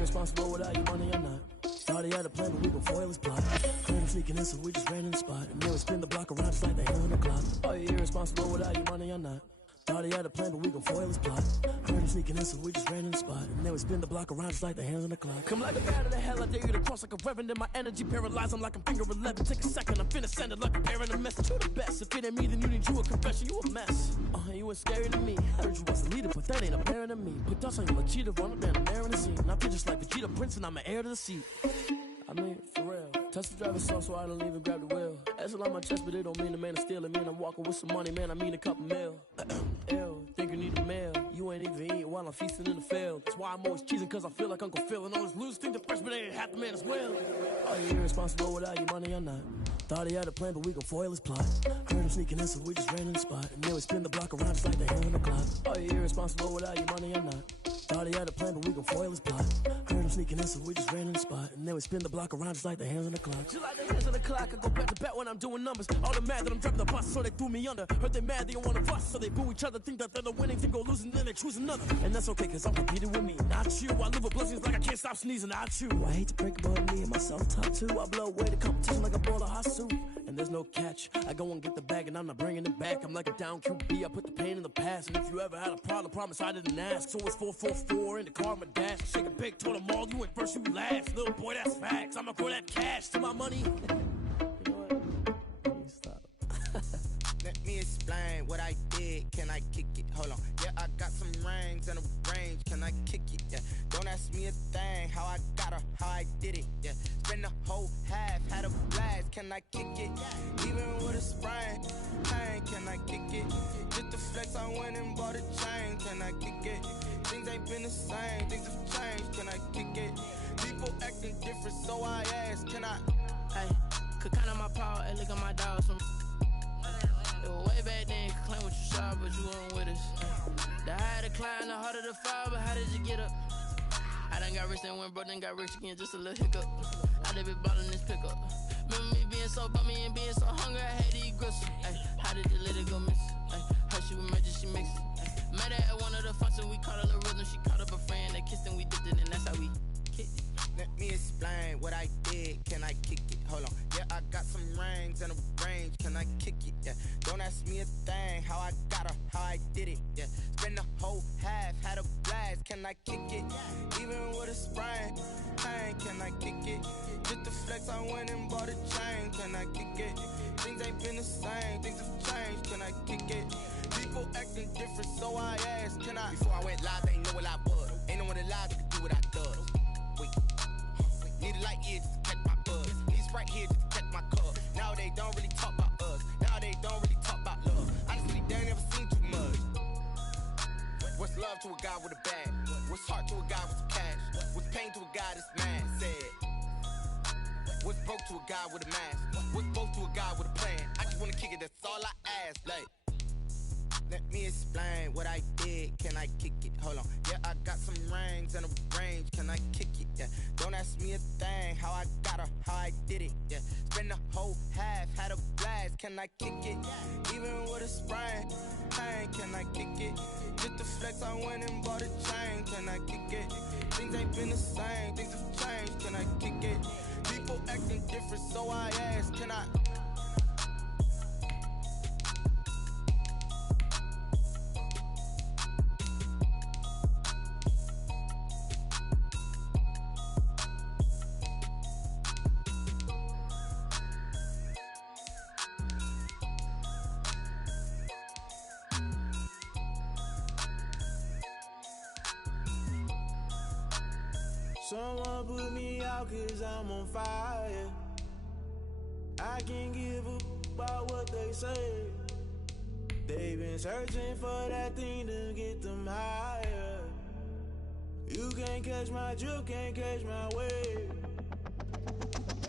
Responsible without your money or not. Thought he had a plan, but we gon' foil his plot. Heard him sneaking in, so we just ran in the spot. And then we spin the block around just like the hell in the clock. Are you irresponsible without your money or not? Thought he had a plan, but we gon' foil his plot. Heard him sneaking in, so we just ran in the spot. And then we spin the block around just like the hands on the clock. Come like a bat of the hell, I dare you to cross like a reverend. And my energy paralyzed, I'm like I'm finger 11. Take a second, I'm finna send it like a parent a message. You the best, if it ain't me, then you need you a confession. You a mess, you was scary to me. Heard you was a leader, but that ain't apparent to me. Put dust on you, a cheater, run up, man, I'm there in the scene. I feel just like Vegeta Prince, and I'm an heir to the seat. I mean, for real. Touch the driver's soft so I don't even grab the wheel. That's on my chest, but it don't mean the man is stealing. Man, I'm walking with some money, man, I mean a couple mil. Ew, think you need a meal. You ain't even eating while I'm feasting in the field. That's why I'm always cheesing, cause I feel like Uncle Phil. And all those losers think the freshman ain't half the man as well. Are you irresponsible without your money or not? Thought he had a plan, but we gon' foil his plot. Heard him sneaking in, so we just ran in the spot. And then we spin the block around just like the hell in the clock. Are you irresponsible without your money or not? Thought he had a plan, but we gon' foil his plot. Heard him sneaking in, so we just ran in the spot. And then we spin the block around just like the hands on the clock. Just like the hands on the clock, I go back to back when I'm doing numbers. All the mad that I'm dropping the bus, so they threw me under. Heard they mad, they don't wanna fuss, so they boo each other. Think that they're the winning team, go losing, then they choose another. And that's okay, cause I'm competing with me, not you. I live with blessings like I can't stop sneezing, not you. I hate to break about me and my self-talk too. I blow away the competition like a ball of hot soup. And there's no catch. I go and get the bag and I'm not bringing it back. I'm like a down QB, I put the pain in the past. And if you ever had a problem, promise I didn't ask. So it's 4-4-4 in the car, my dash. Shake a big, told them all, you went first, you last. Little boy, that's facts. I'ma throw that cash to my money. You know what? Stop. Let me explain what I did. Can I kick it? Hold on. Yeah, I got some rings and a range. Can I kick it? Yeah. Don't ask me a thing. How I got her, how I did it. Yeah. Spend the whole half, had a blast. Can I kick it? Even with a sprain. Pain, can I kick it? Just the flex, I went and bought a chain. Can I kick it? Things ain't been the same. Things have changed. Can I kick it? People acting different, so I ask. Can I? Hey, could count on my power and look at my dogs from. It was way back then, could claim what you saw, but you weren't with us. The higher the climb, the harder the fall, but how did you get up? I done got rich, then went broke, then got rich again, just a little hiccup. I done been ballin' this pickup. Remember me being so bummy and being so hungry, I had to eat gristle. Ay, how did the little go miss? Ay, her she was magic, she mixed it. Met her at one of the functions, we caught a little rhythm, she caught up a friend, they kissed and we dipped it, and that's how we kicked it. Let me explain what I did. Can I kick it? Hold on. Yeah, I got some rings and a range. Can I kick it? Yeah. Don't ask me a thing. How I got her, how I did it. Yeah. Spend the whole half, had a blast. Can I kick it? Even with a sprain. Pain, can I kick it? Just the flex, I went and bought a chain. Can I kick it? Things ain't been the same. Things have changed. Can I kick it? People acting different, so I asked. Can I? Before I went live, they ain't know what I was. Ain't no one alive that could do what I does. Need a light here just to catch my buzz. Need Sprite here just to catch my cup. Now they don't really talk about us. Now they don't really talk about love. Honestly, they ain't never seen too much. What's love to a guy with a bag? What's heart to a guy with some cash? What's pain to a guy that's mad? Said. What's broke to a guy with a mask? What's broke to a guy with a plan? I just wanna kick it, that's all I ask. Like, Let me explain what I did. Can I kick it? Hold on. Yeah, I got some rings and a range. Can I kick it? Yeah. Don't ask me a thing. How I got her, how I did it. Yeah. Spend the whole half, had a blast. Can I kick it? Even with a sprain. Pain, can I kick it? Just the flex, I went and bought a chain. Can I kick it? Things ain't been the same. Things have changed. Can I kick it? People acting different, so I ask. Can I? Someone put me out 'cause I'm on fire. I can't give a about what they say. They've been searching for that thing to get them higher. You can't catch my drift, can't catch my wave.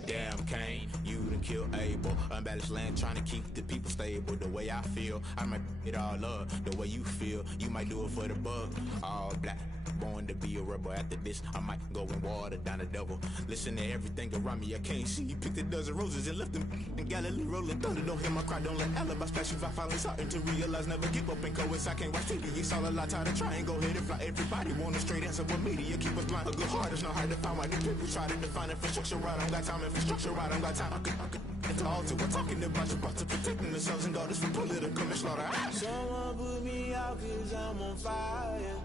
Damn, Kane, you done killed Abel. Unbalanced land, trying to keep the people stable. The way I feel, I might it all up. The way you feel, you might do it for the bug. All black, born to be a rebel. After this, I might go and water down the devil. Listen to everything around me, I can't see. Picked a dozen roses and left them in Galilee rolling thunder. Don't hear my cry, don't let alibis pass you. I finally starting to realize, never give up and coincide. Can't watch TV, it's all a lot. Tired of trying, go ahead and fly. Everybody want a straight answer, but media keep us blind. A good heart is not hard to find. Why the people try to define infrastructure right? I don't got time, infrastructure right, I don't got time. I could it's all to we're talking about you, about to protecting the sons and daughters from political manslaughter. Someone put me out 'cause I'm on fire.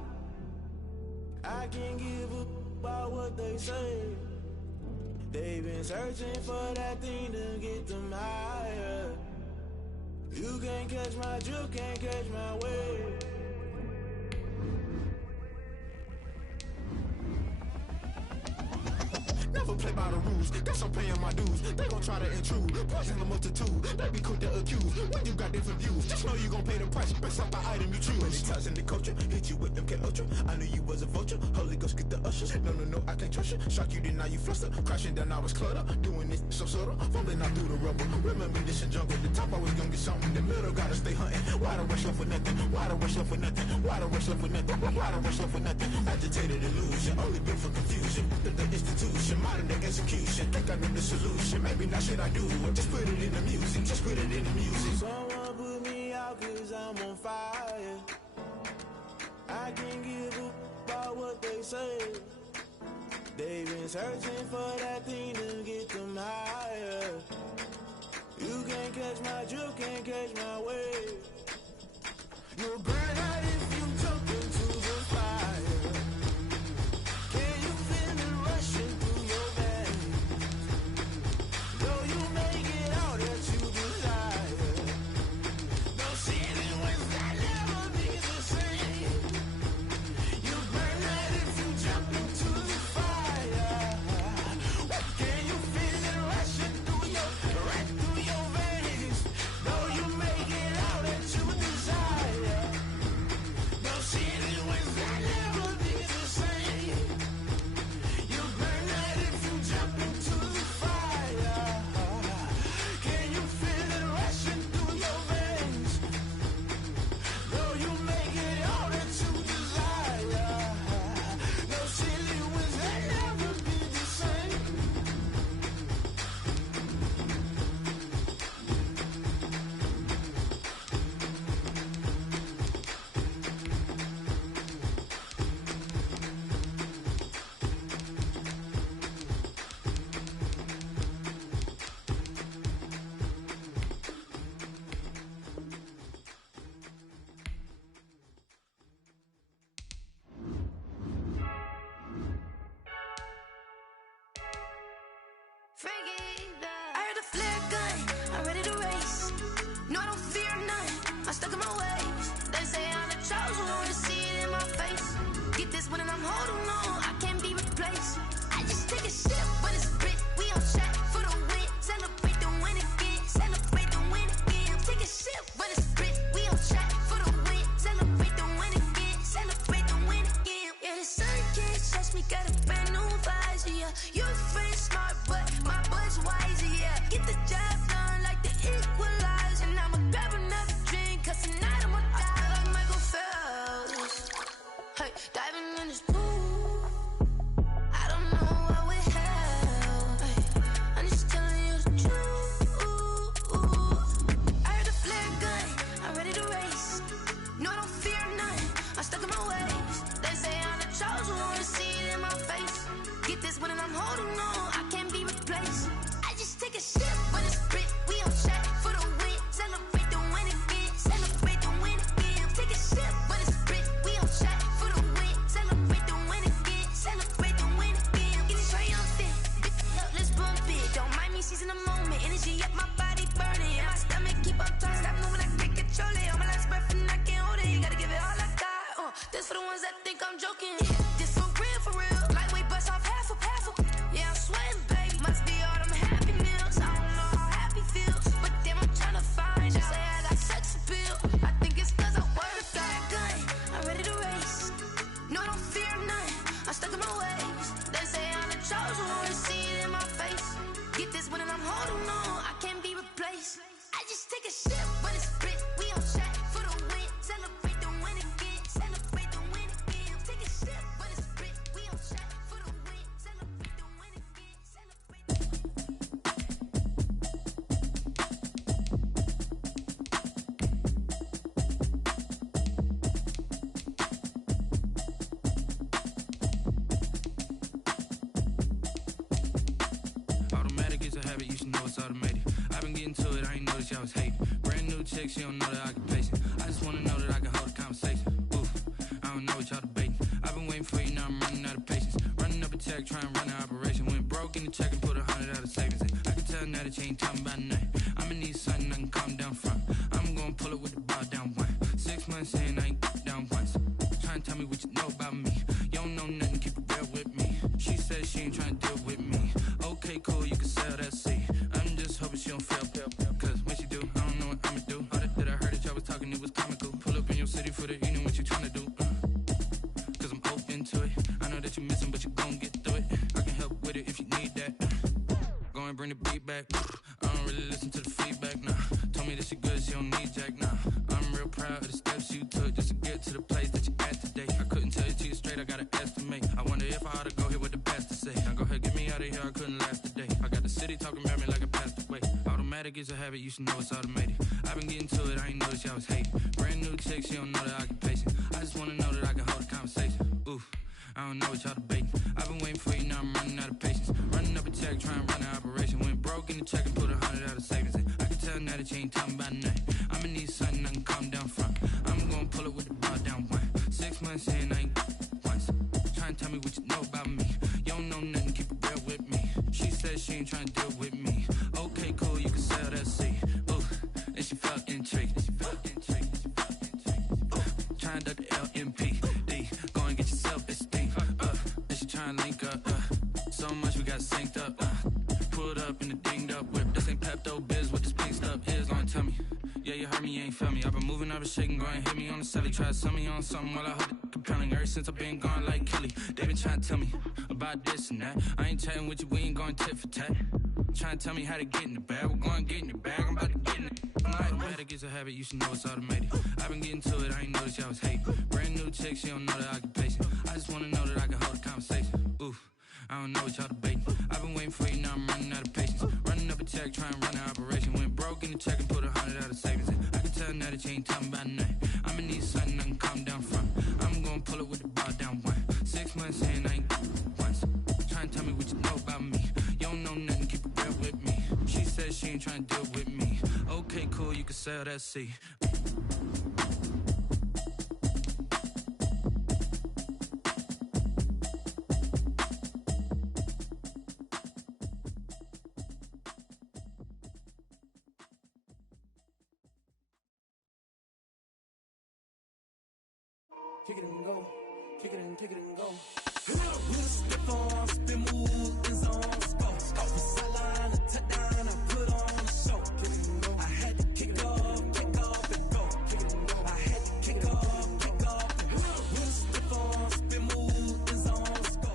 I can't give a about what they say. They've been searching for that thing to get them higher. You can't catch my drift, can't catch my wave. Never play by the rules, guess I'm paying my dues. They gon' try to intrude, poison the multitude. They be quick to accuse, when you got different views. Just know you gon' pay the price, based off the item you choose. Many times in the culture, hit you with them K Ultra. I knew you was a vulture, Holy Ghost get the ushers. No, I can't trust you. Shock you, then now you fluster. Crashing down, I was clutter. Doing this so subtle, fumbling out through the rubble. Remember this in jungle, the top always gonna get something. The middle gotta stay hunting. Why the rush left for nothing? Why the rush left for nothing? Why the rush left for nothing? Why the rush left for nothing? Agitated illusion, only built for confusion. The institution, modern day execution. Think I know the solution. Maybe not shit I do. Just put it in the music. Just put it in the music. Someone put me out 'cause I'm on fire. I can't give a about what they say. They've been searching for that thing to get them higher. You can't catch my drift, can't catch my wave. You'll burn out if you jump into the fire. Can you feel it rushing through your veins? Though you make it out that you desire. No ceiling wins that never be the same. You burn out if you jump into the fire. Can you feel it rushing through your veins? Though you make it out that you desire. No ceiling wins that never be the same. You burn out if you jump into the fire. Can you feel it rushing through your veins? Though you make it all that you desire. No silly wins that never be the same. I heard a flare gun, I'm ready to race. No, I don't fear none, I'm stuck in my ways. They say I'm the chosen one, see it in my face. Get this one and I'm holding on, I can't be replaced. I just take a sip when it's split, we on track for the win. Celebrate the win again, celebrate the win again. Take a sip when it's split, we on track for the win. Celebrate the win again, celebrate the win again. Yeah, the sun can't touch me, got a brand new visor, yeah. Your friend smart, but my bud's wiser, yeah. Get the job done like the equalizer. And I'ma grab another drink, cause tonight I'm Hey, diving in this pool. I don't know what we have. Hey, I'm just telling you the truth. I heard the flare gun. I'm ready to race. No, I don't fear nothing. I'm stuck in my ways. They say I'm the chosen one. See it in my face. Get this one and I'm holding on. I can't be replaced. I just take a sip when it's split. We on chat for the win. Celebrate the win again. Celebrate the win again. Take a sip when it's split. We on chat for the win. Celebrate the win again. Celebrate the win again. Get it triumphant. Up, let's bump it. Don't mind me seizing the moment. Energy up, my body burning. And my stomach keep up tight. Stop moving, I can't control it. On my last breath and I can't hold it. You gotta give it all I got. This for the ones that think I'm joking. This for real, for real. Lightweight bust off half a. Yeah, I'm sweating, babe. Must be all them happy meals. I don't know how happy feels, but damn, I'm tryna find out. Say I got sex appeal. I think it's cause I work that gun. I'm ready to race. No, I don't fear nothing. I'm stuck in my ways. They say I'm the chosen one. See it in my face. Get this one and I'm holding on. I can't be replaced. I just take a sip when it's split. We on chat for the win. Celebrate the win again. Celebrate the win again. Take a sip when it's split. We on chat for the win. Celebrate the win again. Celebrate the Automatic is a habit, you should know it's automated. I've been getting to it, I ain't noticed y'all was hating. Brand new chick, she don't know the occupation. I just wanna know that I can hold a conversation. Oof, I don't know what y'all debating. I've been waiting for you, now I'm running out of patience. Running up a check, trying to run an operation. Went broke in the check and put 100 out of savings in. I can tell now that you ain't talking about nothing. I'ma need something I can calm down from. I'm gonna pull it with the bar down one. 6 months in, I ain't down once. Trying to tell me what you know about me. You don't know nothing, keep it real with me. She said she ain't trying to deal with me. Okay, cool, you can sell that seat. I'm just hoping she don't fail. Cause when she do, I don't know what I'ma do. All that I heard that y'all was talking, it was comical. Pull up in your city for the evening, what you trying to do? Cause I'm open to it. I know that you missing, but you gon' get through it. I can help with it if you need that. Go and bring the beat back. I don't really listen to the feedback, nah. Told me that she good, she don't need jack, nah. I'm real proud of the steps you took just to get to the place that you at today. I couldn't tell you to you straight, I gotta estimate. I wonder if I ought to go here with the pastor say. Now go ahead, get me out of here, I couldn't last a day. I got the city talking about me like I passed away. Automatic is a habit, you should know it's automated. I've been getting to it, I ain't noticed y'all was hating. Brand new chick, she don't know the occupation. I just wanna know that I can hold a conversation. Oof, I don't know what y'all debating. I've been waiting for you, now I'm running out of patience. Running up a check, trying to run an operation. Went broke in the check and put 100 out of savings in. I can tell now that you ain't talking about nothing. I'ma need something I can calm down from. I'm gonna pull it with the bar down one. 6 months in, I ain't once. Trying to tell me what you know about me. You don't know nothing, keep it real with me. She said she ain't trying to deal with me. Okay, cool, you can sell that seat. Ooh, and she felt intrigued. Trying to duck the LMPD. Go and get your self-esteem. And she trying to link up. So much we got synced up. Pulled up in the dinged up whip. This ain't Pepto-Biz, what this pink stuff is. Long tell me. Yeah, you heard me, you ain't felt me. I've been moving, I've been shaking, go and hit me on the celly. Try to sell me on something while I hold it compelling. Ever since I've been gone like Kelly, they been trying to tell me about this and that. I ain't chatting with you, we ain't going tit for tat. Trying to tell me how to get in the bag. We're going to get in the bag, I'm about to get in it. Automatic is a habit, you should know it's automated. I've been getting to it, I ain't noticed y'all was hating. Brand new chick, she don't know the occupation. I just wanna know that I can hold a conversation. Oof, I don't know what y'all debating. I've been waiting for you, now I'm running out of patience. Running up a check, trying to run an operation. Went broke in the check and put 100 out of savings in. I can tell now that you ain't talking about nothing. I'ma need something I can calm down from. I'm gonna pull it with the bar down one. 6 months in, I ain't once. Trying to tell me what you know about me. You don't know nothing, keep it real with me. She said she ain't trying to deal with me. Okay, cool, you can sell that seat. Kick it and go, kick it and go. We'll step on, spin, move, and zone, go. Off the sideline, a touchdown, I put on a show. Kick it and go. I had to kick off and go. Kick it and go. I had to kick off and go. We'll step on, spin, move, and zone, go.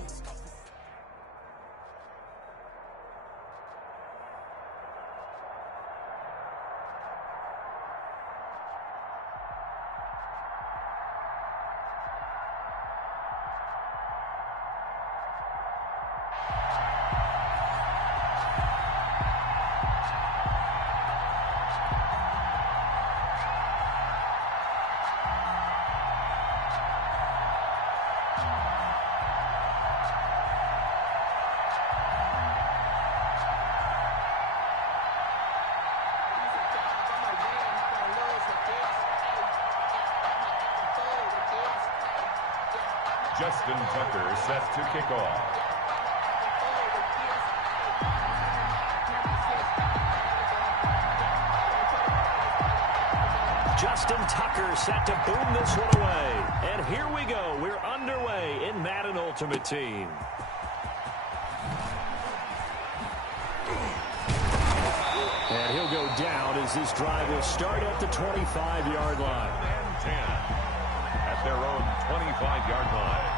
Justin Tucker set to kick off. Justin Tucker set to boom this one away. And here we go. We're underway in Madden Ultimate Team. And he'll go down as this drive will start at the 25-yard line. And 10 at their own 25-yard line.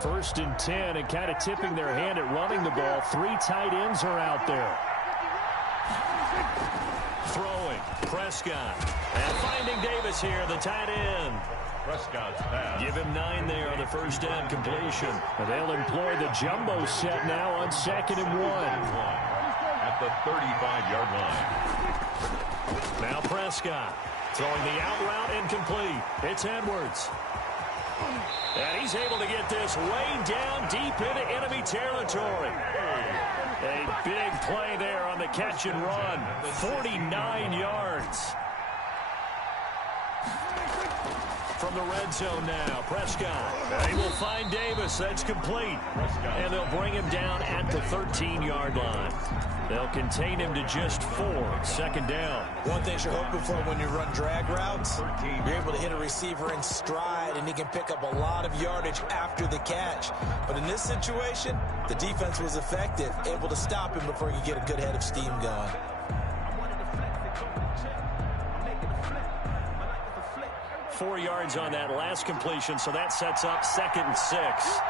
First and 10, and kind of tipping their hand at running the ball. 3 tight ends are out there. Throwing, Prescott. And finding Davis here, the tight end. Prescott's pass. Give him 9 there on the first down completion. And they'll employ the jumbo set now on 2nd and 1. At the 35-yard line. Now Prescott throwing the out route incomplete. It's Edwards. And he's able to get this way down deep into enemy territory. A big play there on the catch and run. 49 yards. From the red zone now, Prescott. They will find Davis. That's complete. And they'll bring him down at the 13-yard line. They'll contain him to just 4. 2nd down. One thing you're hoping for when you run drag routes, you're able to hit a receiver in stride, and he can pick up a lot of yardage after the catch. But in this situation, the defense was effective, able to stop him before he could get a good head of steam going. 4 yards on that last completion, so that sets up 2nd and 6.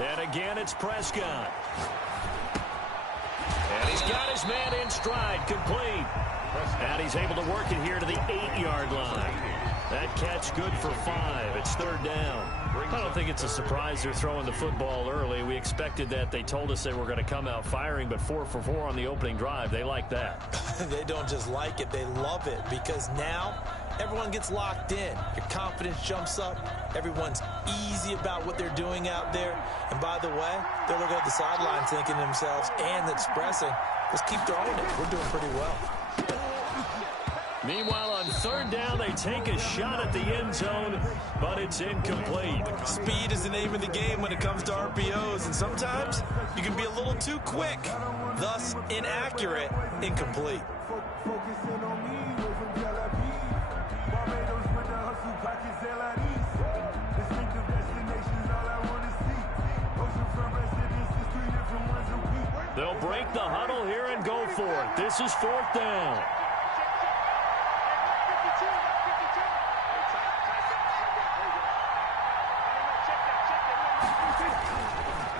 And again, it's Prescott. And he's got his man in stride, complete. And he's able to work it here to the 8-yard line. That catch good for 5. It's 3rd down. I don't think it's a surprise they're throwing the football early. We expected that. They told us they were going to come out firing, but 4 for 4 on the opening drive. They like that. They don't just like it, they love it, because now everyone gets locked in. Your confidence jumps up. Everyone's easy about what they're doing out there. And by the way, they're looking at the sidelines thinking to themselves and expressing, let's keep throwing it. We're doing pretty well. Meanwhile, on 3rd down, they take a shot at the end zone, but it's incomplete. Speed is the name of the game when it comes to RPOs, and sometimes you can be a little too quick, thus inaccurate, incomplete. They'll break the huddle here and go for it. This is 4th down.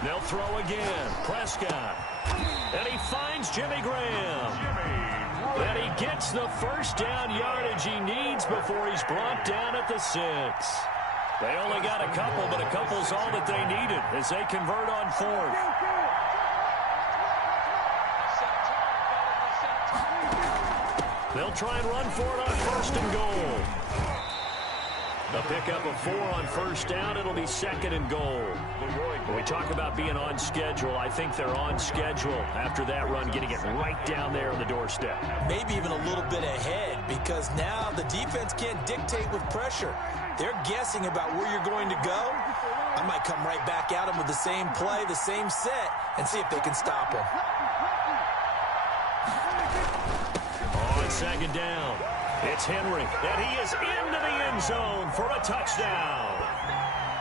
They'll throw again. Prescott. And he finds Jimmy Graham. And he gets the first down yardage he needs before he's brought down at the 6. They only got a couple, but a couple's all that they needed as they convert on 4th. They'll try and run for it on 1st and goal. The pickup of 4 on 1st down. It'll be 2nd and goal. When we talk about being on schedule, I think they're on schedule after that run, getting it right down there on the doorstep. Maybe even a little bit ahead, because now the defense can't dictate with pressure. They're guessing about where you're going to go. I might come right back at them with the same play, the same set, and see if they can stop them. On 2nd down, it's Henry, and he is into the end zone for a touchdown.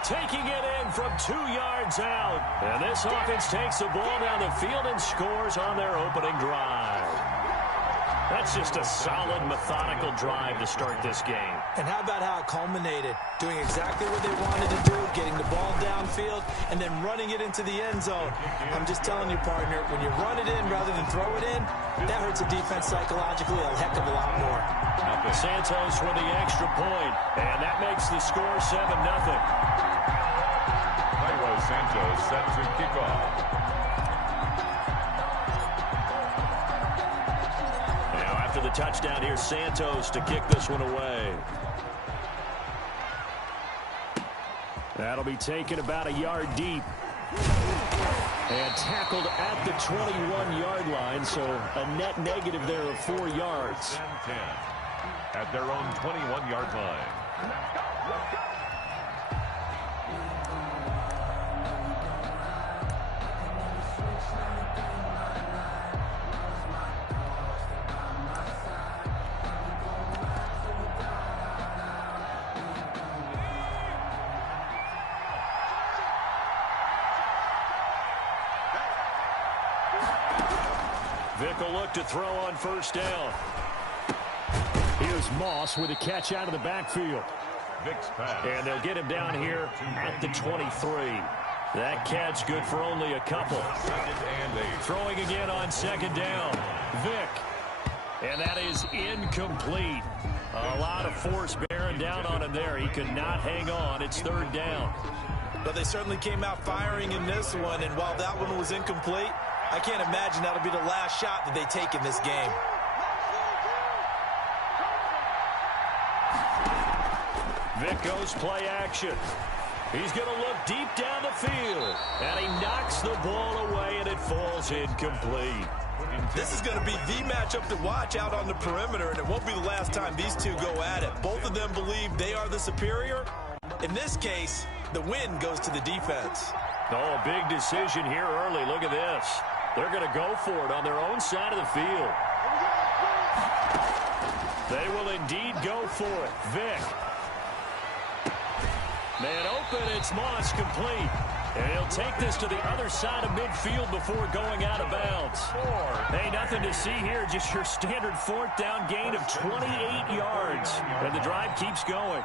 Taking it in from 2 yards out. And this offense takes the ball down the field and scores on their opening drive. That's just a solid, methodical drive to start this game. And how about how it culminated? Doing exactly what they wanted to do, getting the ball downfield, and then running it into the end zone. I'm just telling you, partner, when you run it in rather than throw it in, that hurts a defense psychologically a heck of a lot more. Santos with the extra point, and that makes the score 7-0. Santos set to kick off. Now after the touchdown, here's Santos to kick this one away. That'll be taken about a yard deep. And tackled at the 21-yard line, so a net negative there of 4 yards. 10 at their own 21-yard line. Vick will look to throw on first down. Here's Moss with a catch out of the backfield. Vick's pass. And they'll get him down here at the 23. That catch good for only a couple. Throwing again on second down. Vick. And that is incomplete. A lot of force bearing down on him there. He could not hang on. It's third down. But they certainly came out firing in this one, and while that one was incomplete, I can't imagine that'll be the last shot that they take in this game. Vick goes play action. He's going to look deep down the field. And he knocks the ball away, and it falls incomplete. This is going to be the matchup to watch out on the perimeter, and it won't be the last time these two go at it. Both of them believe they are the superior. In this case, the win goes to the defense. Oh, a big decision here early. Look at this. They're going to go for it on their own side of the field. They will indeed go for it. Vick. Man open, it's Moss complete. And he'll take this to the other side of midfield before going out of bounds. Hey, nothing to see here. Just your standard fourth down gain of 28 yards. And the drive keeps going.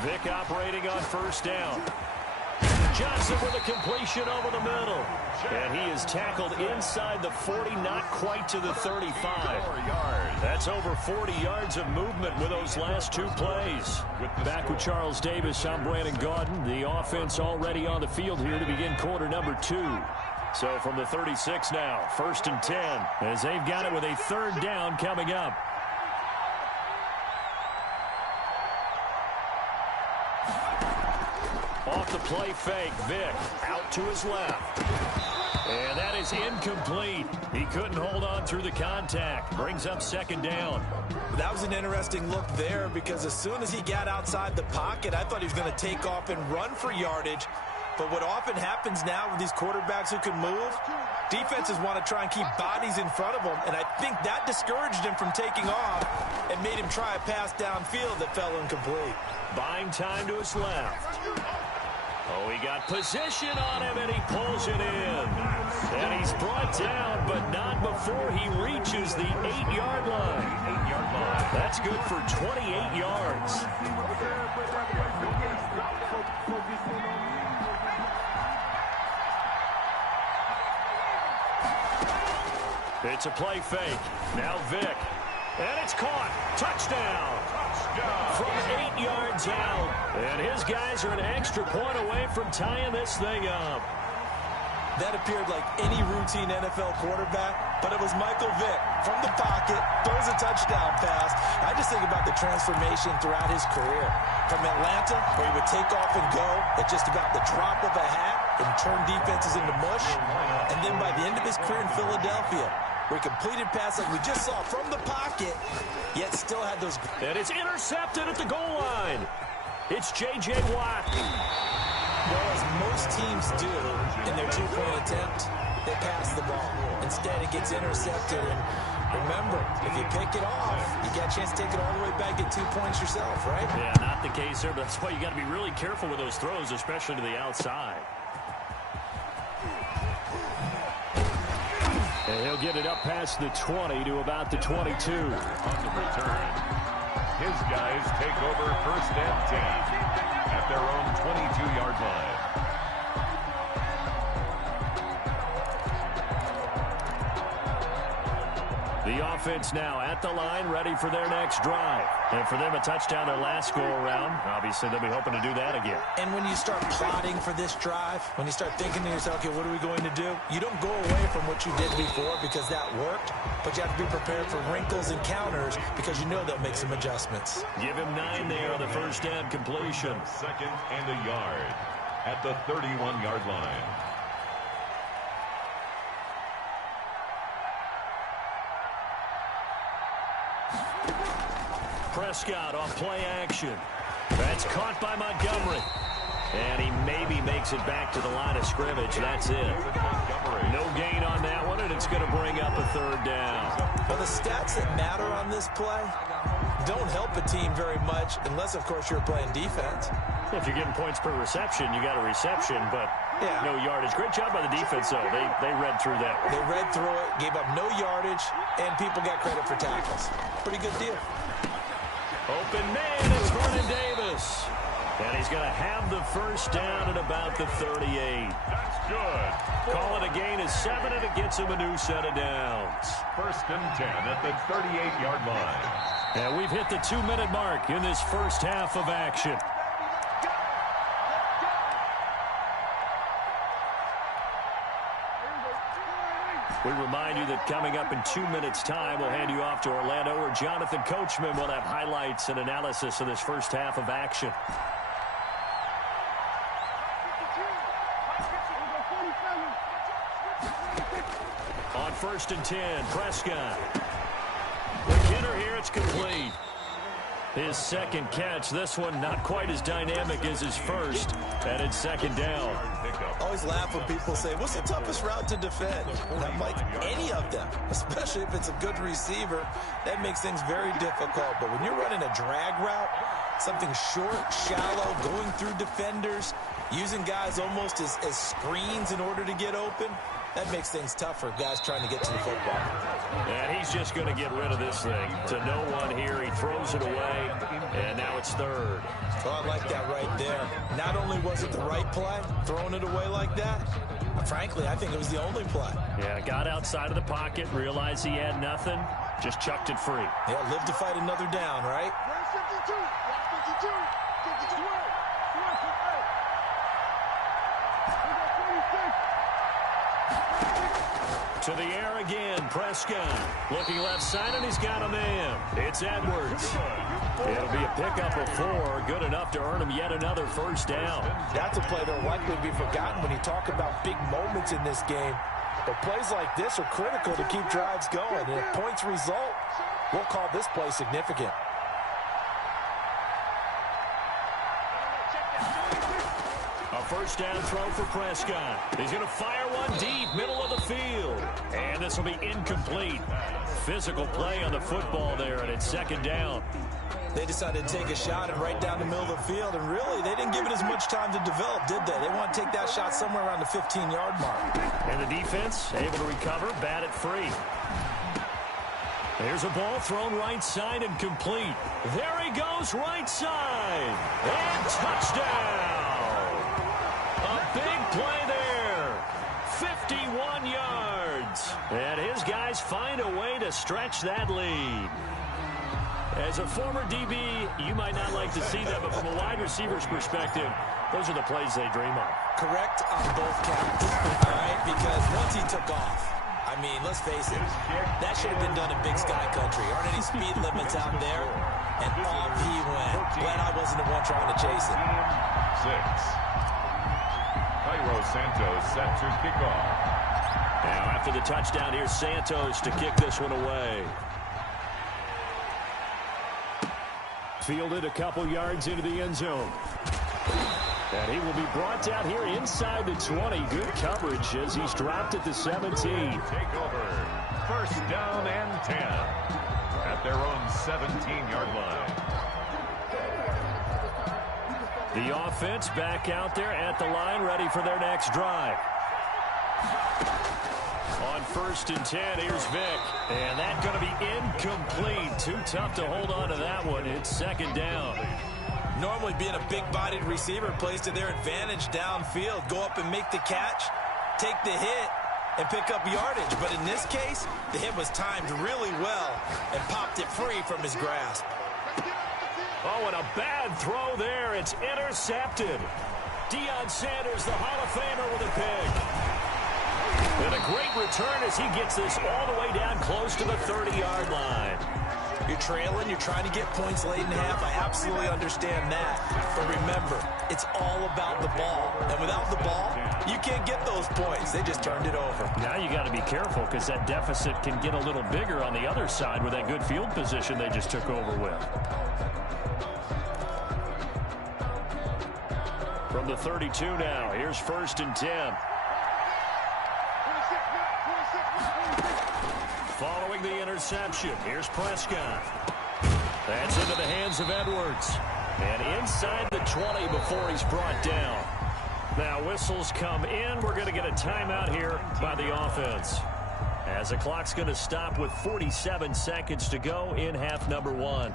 Vick operating on first down. Johnson with a completion over the middle. And he is tackled inside the 40, not quite to the 35. That's over 40 yards of movement with those last two plays. Back with Charles Davis, I'm Brandon Gaudin. The offense already on the field here to begin quarter number 2. So from the 36 now, 1st and 10, as they've got it with a third down coming up. Off the play fake, Vick out to his left. And that is incomplete. He couldn't hold on through the contact. Brings up second down. That was an interesting look there because as soon as he got outside the pocket, I thought he was going to take off and run for yardage. But what often happens now with these quarterbacks who can move, defenses want to try and keep bodies in front of them, and I think that discouraged him from taking off and made him try a pass downfield that fell incomplete. Buying time to his left. Oh, he got position on him, and he pulls it in. And he's brought down, but not before he reaches the 8-yard line. 8-yard line. That's good for 28 yards. It's a play fake. Now Vick. And it's caught. Touchdown. From 8 yards out. And his guys are an extra point away from tying this thing up. That appeared like any routine NFL quarterback, but it was Michael Vick from the pocket, throws a touchdown pass. I just think about the transformation throughout his career. From Atlanta, where he would take off and go at just about the drop of a hat and turn defenses into mush. And then by the end of his career in Philadelphia, where he completed pass like we just saw from the pocket, yet still had those. And it's intercepted at the goal line. It's J.J. Watt. Well, as most teams do in their two-point attempt, they pass the ball. Instead, it gets intercepted. And remember, if you pick it off, you get a chance to take it all the way back, get 2 points yourself, right? Yeah, not the case there, but that's why you got to be really careful with those throws, especially to the outside. And he'll get it up past the 20 to about the 22. On the return, his guys take over 1st and 10 at their own 22-yard line. The offense now at the line, ready for their next drive. And for them, a touchdown their last go-around. Obviously, they'll be hoping to do that again. And when you start plotting for this drive, when you start thinking to yourself, okay, what are we going to do? You don't go away from what you did before because that worked, but you have to be prepared for wrinkles and counters because you know they'll make some adjustments. Give him 9 there on the first down completion. 2nd and a yard at the 31-yard line. Prescott off play action. That's caught by Montgomery. And he maybe makes it back to the line of scrimmage. That's it. No gain on that one, and it's going to bring up a 3rd down. Well, the stats that matter on this play don't help a team very much unless, of course, you're playing defense. If you're getting points per reception, you got a reception, but no yardage. Great job by the defense, though. They read through that one. They read through it, gave up no yardage, and people got credit for tackles. Pretty good deal. Open man, it's Vernon Davis. And he's going to have the first down at about the 38. That's good. Call it a gain of 7, and it gets him a new set of downs. 1st and 10 at the 38-yard line. And we've hit the 2-minute mark in this first half of action. We remind you that coming up in 2 minutes' time, we'll hand you off to Orlando, where Jonathan Coachman will have highlights and analysis of this first half of action. On 1st and 10, Prescott. The hitter here, it's complete. His second catch, this one not quite as dynamic as his first, and it's 2nd down. Always laugh when people say, what's the toughest route to defend? And I'm like, any of them, especially if it's a good receiver, that makes things very difficult. But when you're running a drag route, something short, shallow, going through defenders, using guys almost as screens in order to get open, that makes things tough for guys trying to get to the football. And he's just going to get rid of this thing. To no one here, he throws it away, and now it's 3rd. Oh, I like that right there. Not only was it the right play, throwing it away like that, frankly, I think it was the only play. Yeah, got outside of the pocket, realized he had nothing, just chucked it free. Yeah, live to fight another down, right? 52, 52, 52. To the air again, Prescott. Looking left side, and he's got a man. It's Edwards. It'll be a pickup of 4, good enough to earn him yet another first down. That's a play that'll likely be forgotten when you talk about big moments in this game. But plays like this are critical to keep drives going. And if points result, we'll call this play significant. A first down throw for Prescott. He's going to fire one deep, middle of the field. And this will be incomplete. Physical play on the football there, and it's 2nd down. They decided to take a shot and right down the middle of the field, and really, they didn't give it as much time to develop, did they? They want to take that shot somewhere around the 15-yard mark. And the defense able to recover, bat it free. There's a ball thrown right side and complete. There he goes, right side. And touchdown. A big play there. 51 yards. And his guys find a way to stretch that lead. As a former DB, you might not like to see that, but from a wide receiver's perspective, those are the plays they dream of. Correct on both counts, all right? Because once he took off, I mean, let's face it, that should have been done in Big Sky Country. Aren't any speed limits out there? And off he went. Glad I wasn't the one trying to chase it. 6. Cairo Santos set to kick off. Now after the touchdown, here's Santos to kick this one away. Fielded a couple yards into the end zone. And he will be brought down here inside the 20. Good coverage as he's dropped at the 17. Take over. First down and 10 at their own 17-yard line. The offense back out there at the line, ready for their next drive. On 1st and 10, here's Vic. And that's going to be incomplete. Too tough to hold on to that one. It's 2nd down. Normally being a big-bodied receiver plays to their advantage downfield. Go up and make the catch, take the hit, and pick up yardage. But in this case, the hit was timed really well and popped it free from his grasp. Oh, and a bad throw there. It's intercepted. Deion Sanders, the Hall of Famer, with a pick. And a great return as he gets this all the way down close to the 30-yard line. You're trailing, you're trying to get points late in half. I absolutely understand that. But remember, it's all about the ball. And without the ball, you can't get those points. They just turned it over. Now you got to be careful because that deficit can get a little bigger on the other side with that good field position they just took over with. From the 32 now, here's 1st and 10. Following the interception, here's Prescott. That's into the hands of Edwards. And inside the 20 before he's brought down. Now whistles come in. We're going to get a timeout here by the offense. As the clock's going to stop with 47 seconds to go in half number 1.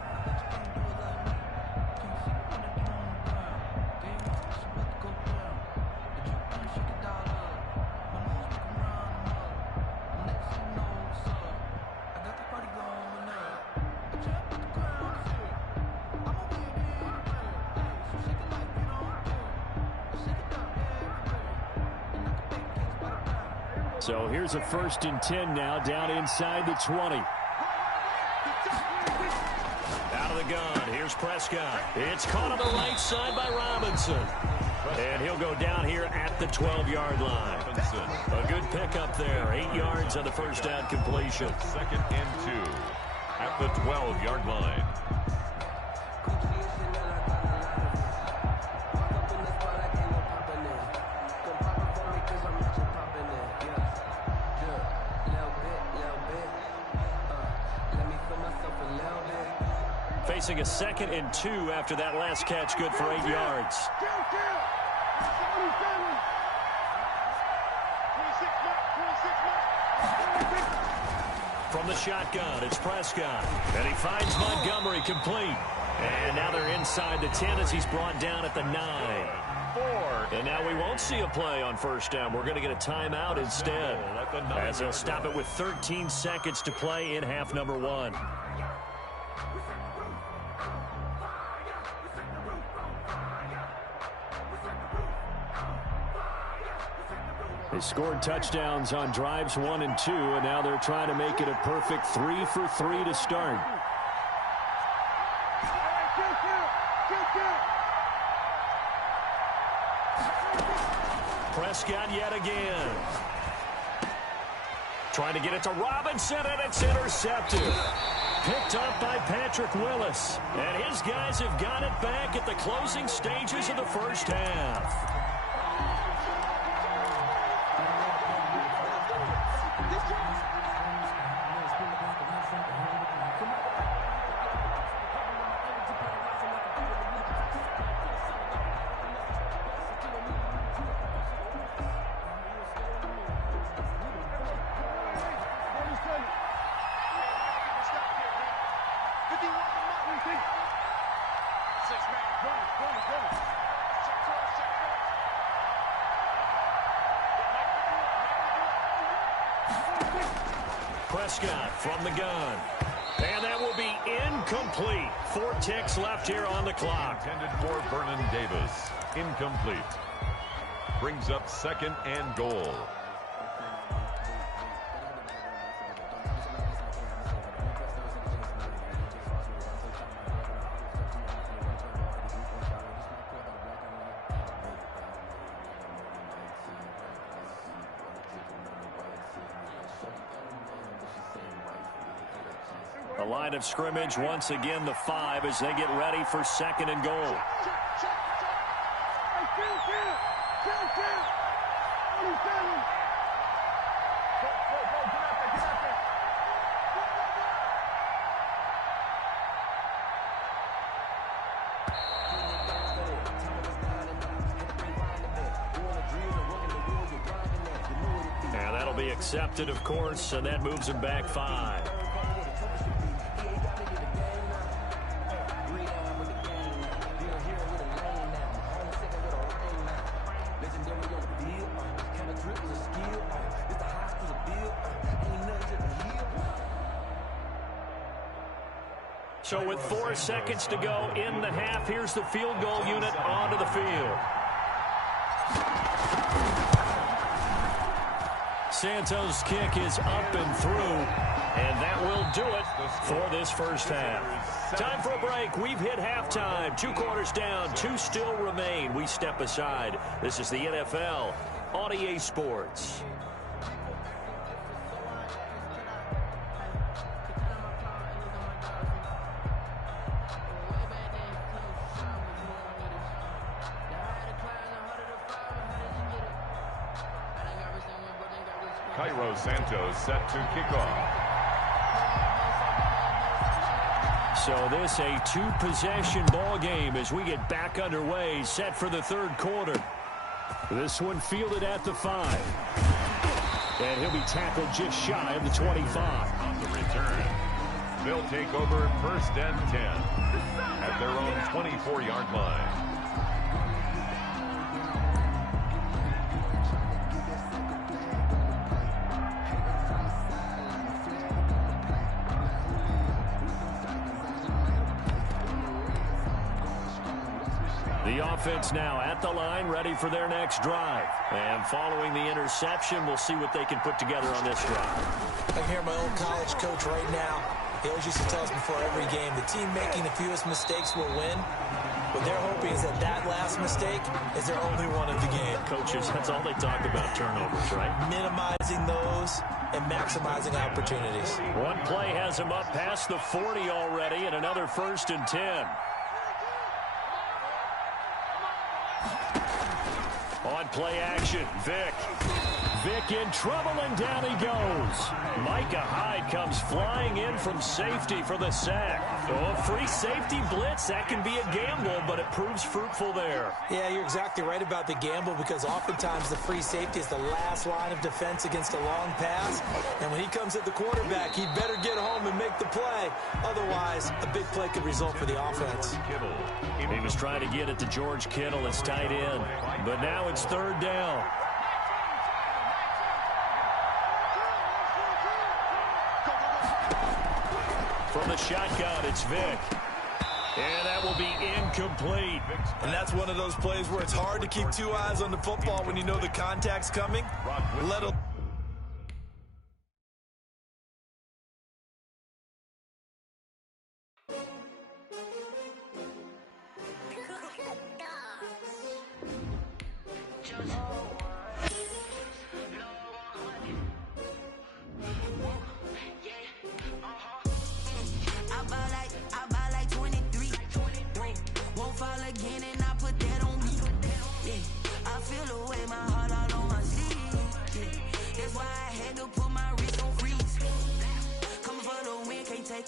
So here's a 1st and 10 now, down inside the 20. Out of the gun, here's Prescott. It's caught on the right side by Robinson. And he'll go down here at the 12-yard line. A good pickup there, 8 yards on the first down completion. 2nd and 2 at the 12-yard line. Facing a 2nd and 2 after that last catch, good for 8 yards. From the shotgun, it's Prescott. And he finds Montgomery complete. And now they're inside the 10 as he's brought down at the 9. 4. And now we won't see a play on 1st down. We're going to get a timeout instead. As they'll stop it with 13 seconds to play in half number 1. They scored touchdowns on drives 1 and 2, and now they're trying to make it a perfect 3 for 3 to start. Prescott yet again. Trying to get it to Robinson, and it's intercepted. Picked up by Patrick Willis. And his guys have got it back at the closing stages of the first half. Prescott from the gun. And that will be incomplete. 4 ticks left here on the clock. Intended for Vernon Davis. Incomplete. Brings up 2nd and goal. The line of scrimmage once again the 5 as they get ready for 2nd and goal. Accepted, of course, and that moves him back 5. So with 4 seconds to go in the half, here's the field goal unit onto the field. Santos' kick is up and through, and that will do it for this first half. Time for a break. We've hit halftime. 2 quarters down, 2 still remain. We step aside. This is the NFL on EA Sports. Cairo Santos set to kick off. So this a 2-possession ball game as we get back underway, set for the 3rd quarter. This one fielded at the 5. And he'll be tackled just shy of the 25. On the return, they'll take over 1st and 10 at their own 24-yard line. The offense now at the line, ready for their next drive. And following the interception, we'll see what they can put together on this drive. I can hear my old college coach right now. He always used to tell us before every game, the team making the fewest mistakes will win. What they're hoping is that that last mistake is their only one of the game. Coaches, that's all they talk about, turnovers, right? Minimizing those and maximizing opportunities. One play has him up past the 40 already, and another 1st and 10. On play action, Vic in trouble, and down he goes. Micah Hyde comes flying in from safety for the sack. Oh, free safety blitz, that can be a gamble, but it proves fruitful there. Yeah, you're exactly right about the gamble, because oftentimes the free safety is the last line of defense against a long pass. And when he comes at the quarterback, he'd better get home and make the play. Otherwise, a big play could result for the offense. He was trying to get it to George Kittle as tight end, but now it's 3rd down. From the shotgun, it's Vic. And that will be incomplete. And that's one of those plays where it's hard to keep 2 eyes on the football when you know the contact's coming. Let alone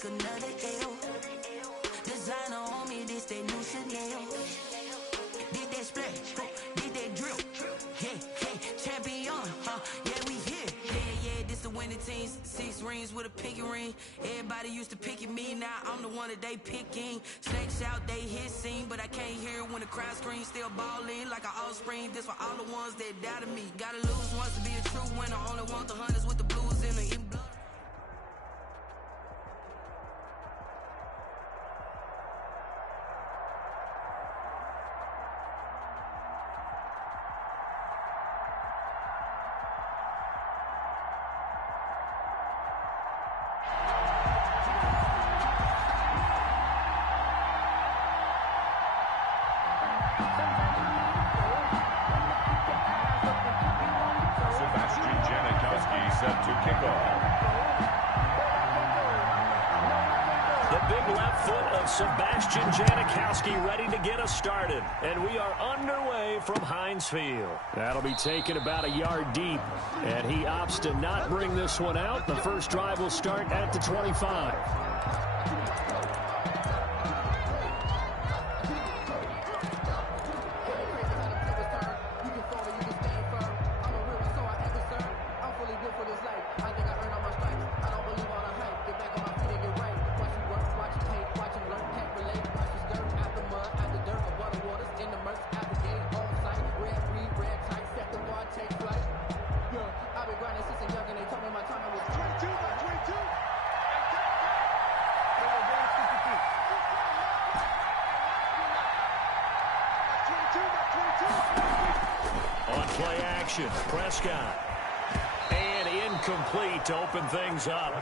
another L. Designer on me, this that new Chanel. Did that splash, did that drill. Yeah, champion, yeah, we here. Yeah, this the winning team. 6 rings with a pinky ring. Everybody used to pick at me, now I'm the one that they picking. Snakes out, they hit scene, but I can't hear it when the crowd screams. Still balling like an offspring. This for all the ones that doubted me. Gotta lose once to be a true winner. Only want the hunters with the blues in the blood. Set to kick off. The big left foot of Sebastian Janikowski ready to get us started. And we are underway from Heinz Field. That'll be taken about a yard deep. And he opts to not bring this one out. The first drive will start at the 25. For this life. interception. Prescott. And incomplete to open things up.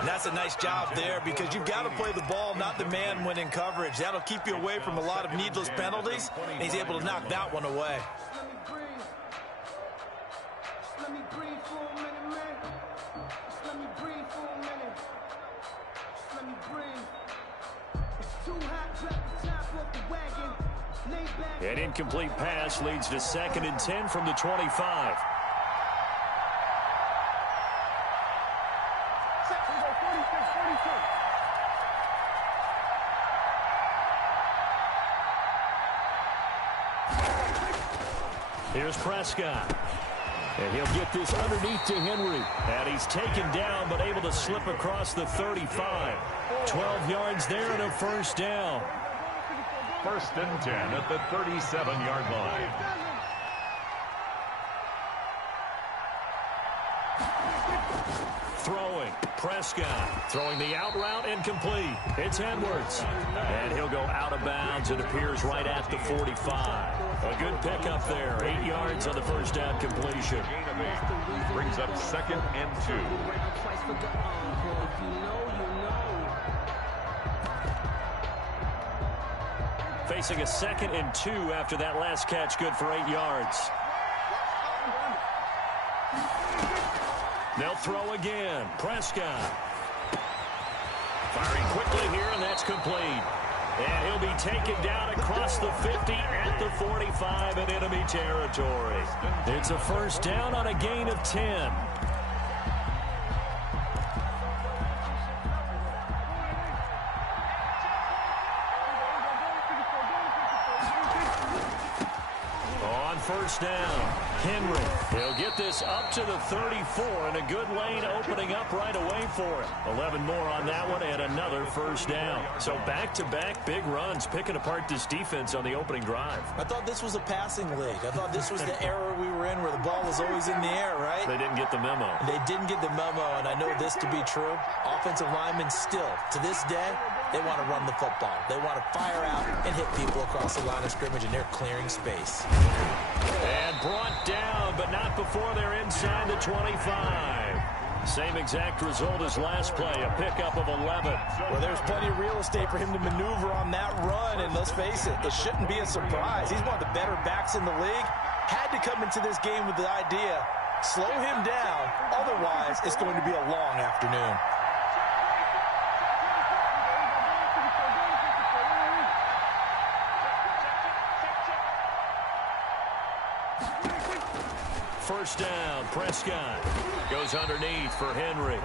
And that's a nice job there because you've got to play the ball, not the man when in coverage. That'll keep you away from a lot of needless penalties, and he's able to knock that one away. Let me breathe for a minute, man. Let me breathe for a minute. Let me breathe. It's too hot, drop the top off the wagon. Lay back. An incomplete pass leads to 2nd and 10 from the 25. Here's Prescott. And he'll get this underneath to Henry. And he's taken down but able to slip across the 35. 12 yards there and a first down. 1st and 10 at the 37-yard line. Throwing. Prescott throwing the out route incomplete. It's Edwards. And he'll go out of bounds. It appears right at the 45. A good pickup there. 8 yards on the first down completion. Brings up 2nd and 2. Facing a 2nd and 2 after that last catch. Good for 8 yards. They'll throw again. Prescott. Firing quickly here, and that's complete. And he'll be taken down across the 50 at the 45 in enemy territory. It's a first down on a gain of 10. On first down, Henry. He'll get this up to the 34, and a good lane opening up right away for him. 11 more on that one, and another first down. So back-to-back big runs, picking apart this defense on the opening drive. I thought this was a passing league. I thought this was the era we were in where the ball was always in the air, right? They didn't get the memo. They didn't get the memo, and I know this to be true. Offensive linemen still, to this day, they want to run the football. They want to fire out and hit people across the line of scrimmage, and they're clearing space. And brought down, but not before they're inside the 25. Same exact result as last play, a pickup of 11. Well, there's plenty of real estate for him to maneuver on that run, and let's face it, it shouldn't be a surprise. He's one of the better backs in the league. Had to come into this game with the idea, slow him down, otherwise it's going to be a long afternoon. First down, Prescott goes underneath for Henry.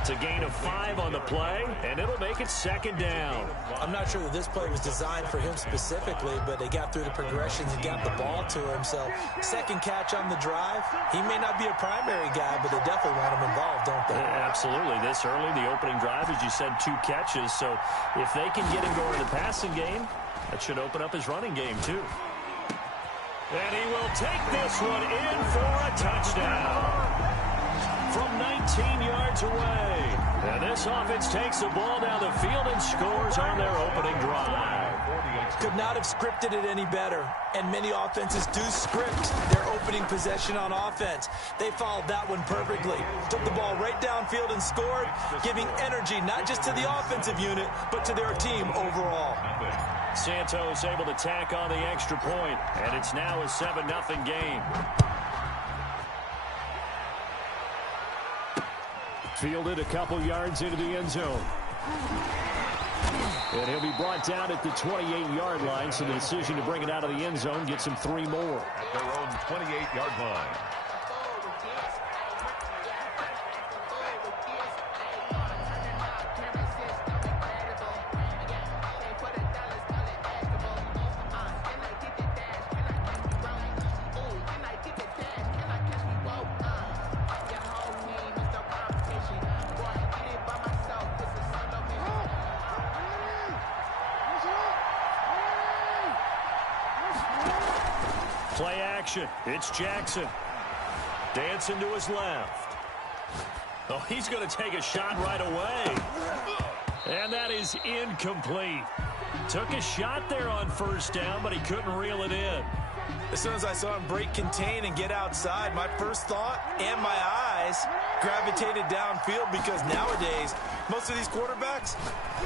It's a gain of 5 on the play, and it'll make it 2nd down. I'm not sure that this play was designed for him specifically, but they got through the progressions and got the ball to him. So, second catch on the drive. He may not be a primary guy, but they definitely want him involved, don't they? Yeah, absolutely. This early, the opening drive, as you said, 2 catches. So, if they can get him going in the passing game, that should open up his running game, too. And he will take this one in for a touchdown from 19 yards away. And this offense takes the ball down the field and scores on their opening drive. Could not have scripted it any better. And many offenses do script their opening possession on offense. They followed that one perfectly. Took the ball right downfield and scored, giving energy not just to the offensive unit, but to their team overall. Santos able to tack on the extra point, and it's now a 7-0 game. Fielded a couple yards into the end zone. And he'll be brought down at the 28-yard line, so the decision to bring it out of the end zone gets him 3 more. At their own 28-yard line. Play action. It's Jackson. Dancing to his left. Oh, he's going to take a shot right away. And that is incomplete. Took a shot there on first down, but he couldn't reel it in. As soon as I saw him break contain and get outside, my first thought and my eyes gravitated downfield because nowadays, most of these quarterbacks,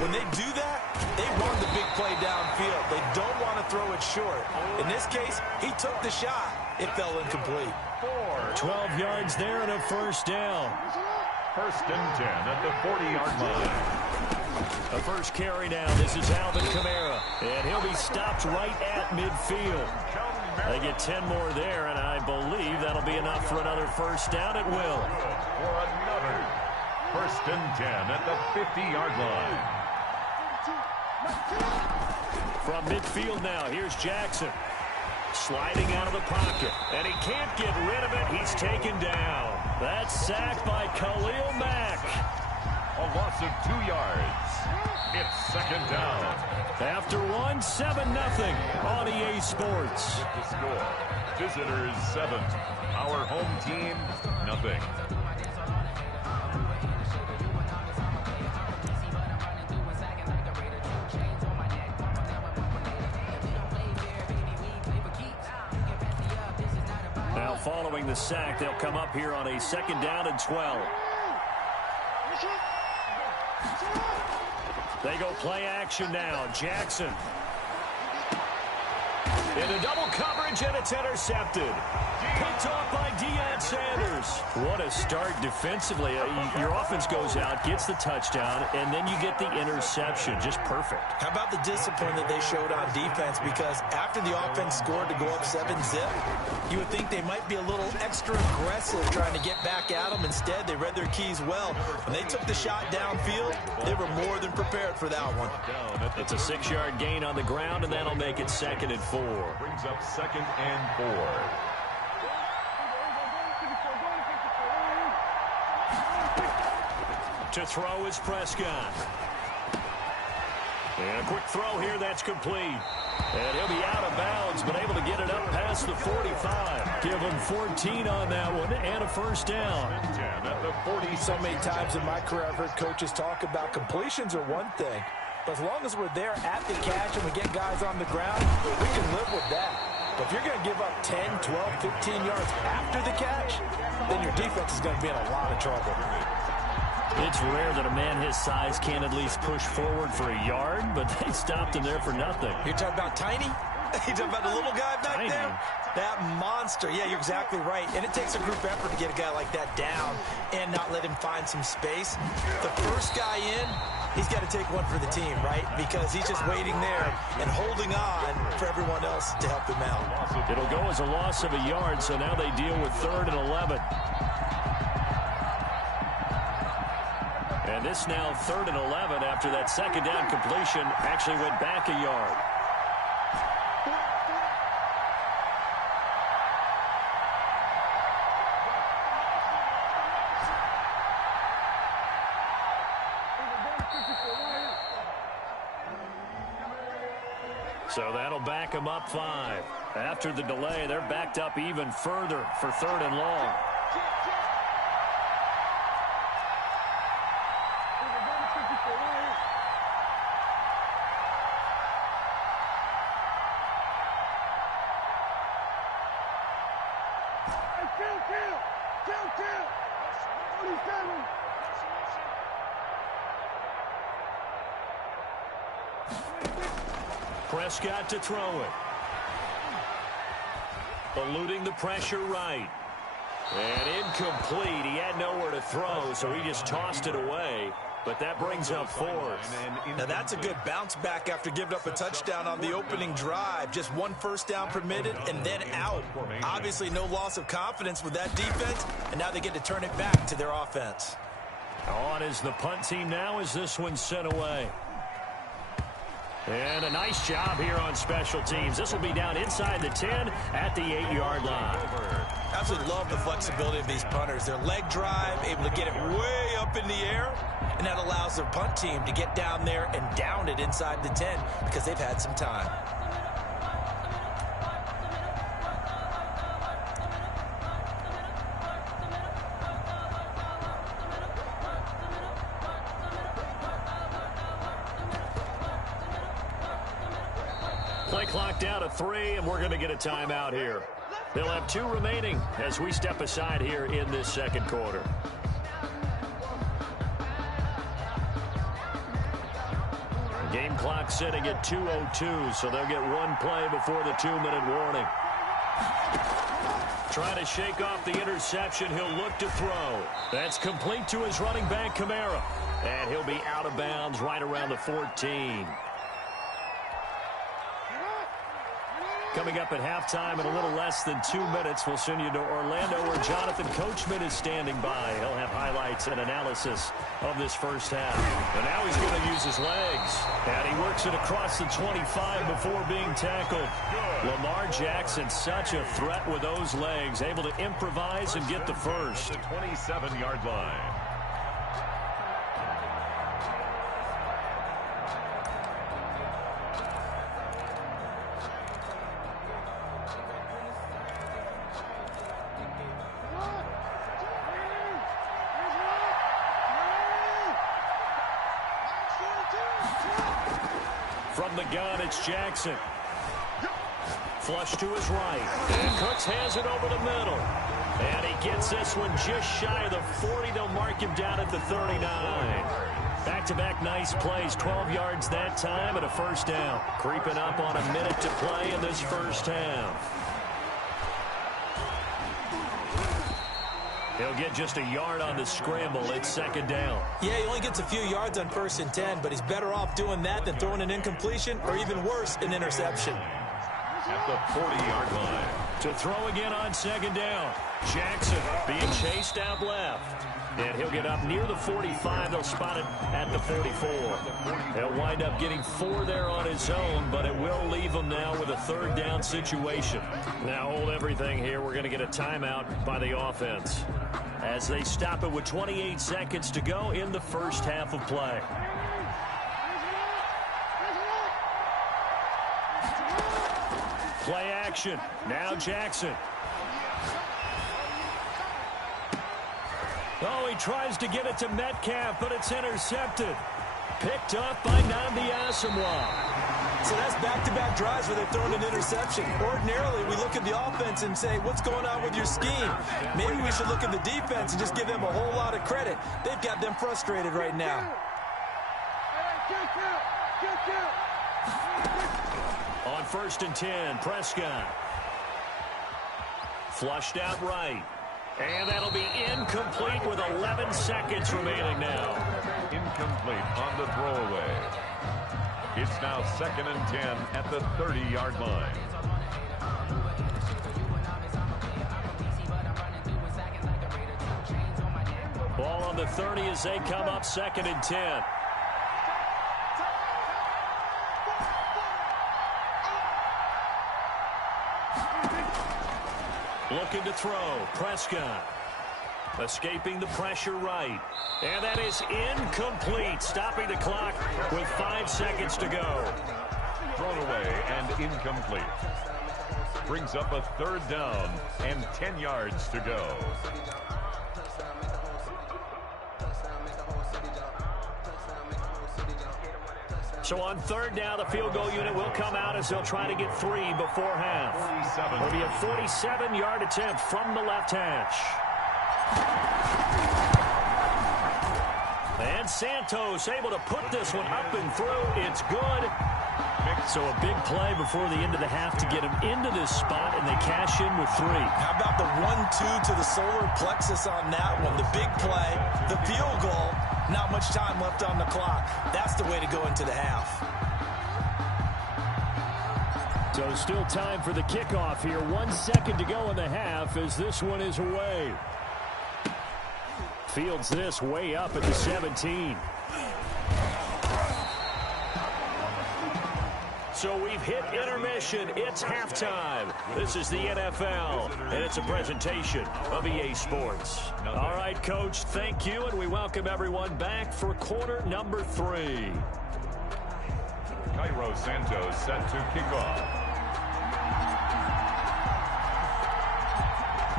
when they do that, they want the big play downfield. They don't want to throw it short. In this case, he took the shot. It fell incomplete. 12 yards there and a first down. First and 10 at the 40-yard line. The first carry now. This is Alvin Kamara. And he'll be stopped right at midfield. They get 10 more there, and I believe that'll be enough for another first down. It will. For another first and 10 at the 50-yard line. From midfield now, here's Jackson. Sliding out of the pocket, and he can't get rid of it. He's taken down. That's sacked by Khalil Mack. A loss of 2 yards. It's second down. After one, 7-0 on EA Sports. The score, visitors 7. Our home team, nothing. Now following the sack, they'll come up here on a second down and 12. They go play action now. Jackson. Into double coverage, and it's intercepted. Picked off by Deion Sanders. What a start defensively. Your offense goes out, gets the touchdown, and then you get the interception. Just perfect. How about the discipline that they showed on defense? Because after the offense scored to go up 7-zip, you would think they might be a little extra aggressive trying to get back at them. Instead, they read their keys well. When they took the shot downfield, they were more than prepared for that one. It's a 6-yard gain on the ground, and that'll make it 2nd and 4. Brings up 2nd and 4. To throw is Prescott. And a quick throw here, that's complete. And he'll be out of bounds, but able to get it up past the 45. Give him 14 on that one, and a first down. 10 at the 40. So many times in my career, I've heard coaches talk about completions are one thing. But as long as we're there at the catch and we get guys on the ground, we can live with that. But if you're going to give up 10, 12, 15 yards after the catch, then your defense is going to be in a lot of trouble. It's rare that a man his size can at least push forward for a yard, but they stopped him there for nothing. You're talking about Tiny? You're talking about the little guy back Tiny. there? That monster. Yeah, you're exactly right. And it takes a group effort to get a guy like that down and not let him find some space. The first guy in, he's got to take one for the team, right? Because he's just waiting there and holding on for everyone else to help him out. It'll go as a loss of a yard, so now they deal with 3rd and 11. And this now 3rd and 11 after that second down completion actually went back a yard. So that'll back them up 5. After the delay, they're backed up even further for 3rd and long. Prescott to throw it. Eluding the pressure right. And incomplete. He had nowhere to throw, so he just tossed it away. But that brings up 4th. Now that's a good bounce back after giving up a touchdown on the opening drive. Just one first down permitted and then out. Obviously no loss of confidence with that defense, and now they get to turn it back to their offense. On is the punt team now as this one's sent away. And a nice job here on special teams. This will be down inside the 10 at the 8-yard line. Absolutely love the flexibility of these punters. Their leg drive, able to get it way up in the air, and that allows their punt team to get down there and down it inside the 10 because they've had some time. Play Play clock down to 3, and we're going to get a timeout here. They'll have 2 remaining as we step aside here in this second quarter. Game clock sitting at 2:02, so they'll get 1 play before the 2-minute warning. Trying to shake off the interception. He'll look to throw. That's complete to his running back, Kamara. And he'll be out of bounds right around the 14. Coming up at halftime in a little less than 2 minutes, we'll send you to Orlando where Jonathan Coachman is standing by. He'll have highlights and analysis of this first half. And now he's going to use his legs. And he works it across the 25 before being tackled. Lamar Jackson, such a threat with those legs, able to improvise and get the first. The 27-yard line. From the gun, it's Jackson. Flush to his right. And Cooks has it over the middle. And he gets this one just shy of the 40. They'll mark him down at the 39. Back-to-back nice plays. 12 yards that time and a first down. Creeping up on a minute to play in this first half. He'll get just a yard on the scramble. It's second down. Yeah, he only gets a few yards on 1st and 10, but he's better off doing that than throwing an incompletion or even worse, an interception. At the 40-yard line. To throw again on second down. Jackson being chased out left. And he'll get up near the 45. They'll spot it at the 44. He'll wind up getting 4 there on his own, but it will leave him now with a third down situation. Now hold everything here. We're going to get a timeout by the offense as they stop it with 28 seconds to go in the first half of play. Play action. Now Jackson. Oh, he tries to get it to Metcalf, but it's intercepted. Picked up by Nnamdi Asomugha. So that's back-to-back drives where they're throwing an interception. Ordinarily, we look at the offense and say, what's going on with your scheme? Maybe we should look at the defense and just give them a whole lot of credit. They've got them frustrated right now. On 1st and 10, Prescott. Flushed out right. And that'll be incomplete with 11 seconds remaining now. Incomplete on the throwaway. It's now 2nd and 10 at the 30-yard line. Ball on the 30 as they come up 2nd and 10. Looking to throw. Prescott. Escaping the pressure right. And that is incomplete. Stopping the clock with 5 seconds to go. Thrown away and incomplete. Brings up a 3rd down and 10 yards to go. So on 3rd down, the field goal unit will come out as they'll try to get 3 before half. It'll be a 47-yard attempt from the left hash. And Santos able to put this one up and through. It's good. So a big play before the end of the half to get him into this spot, and they cash in with 3. How about the 1-2 to the solar plexus on that one? The big play, the field goal, not much time left on the clock. That's the way to go into the half. So still time for the kickoff here. 1 second to go in the half as this one is away. Fields this way up at the 17. So we've hit intermission. It's halftime. This is the NFL, and it's a presentation of EA Sports. All right, Coach, thank you, and we welcome everyone back for quarter number 3. Cairo Santos set to kick off.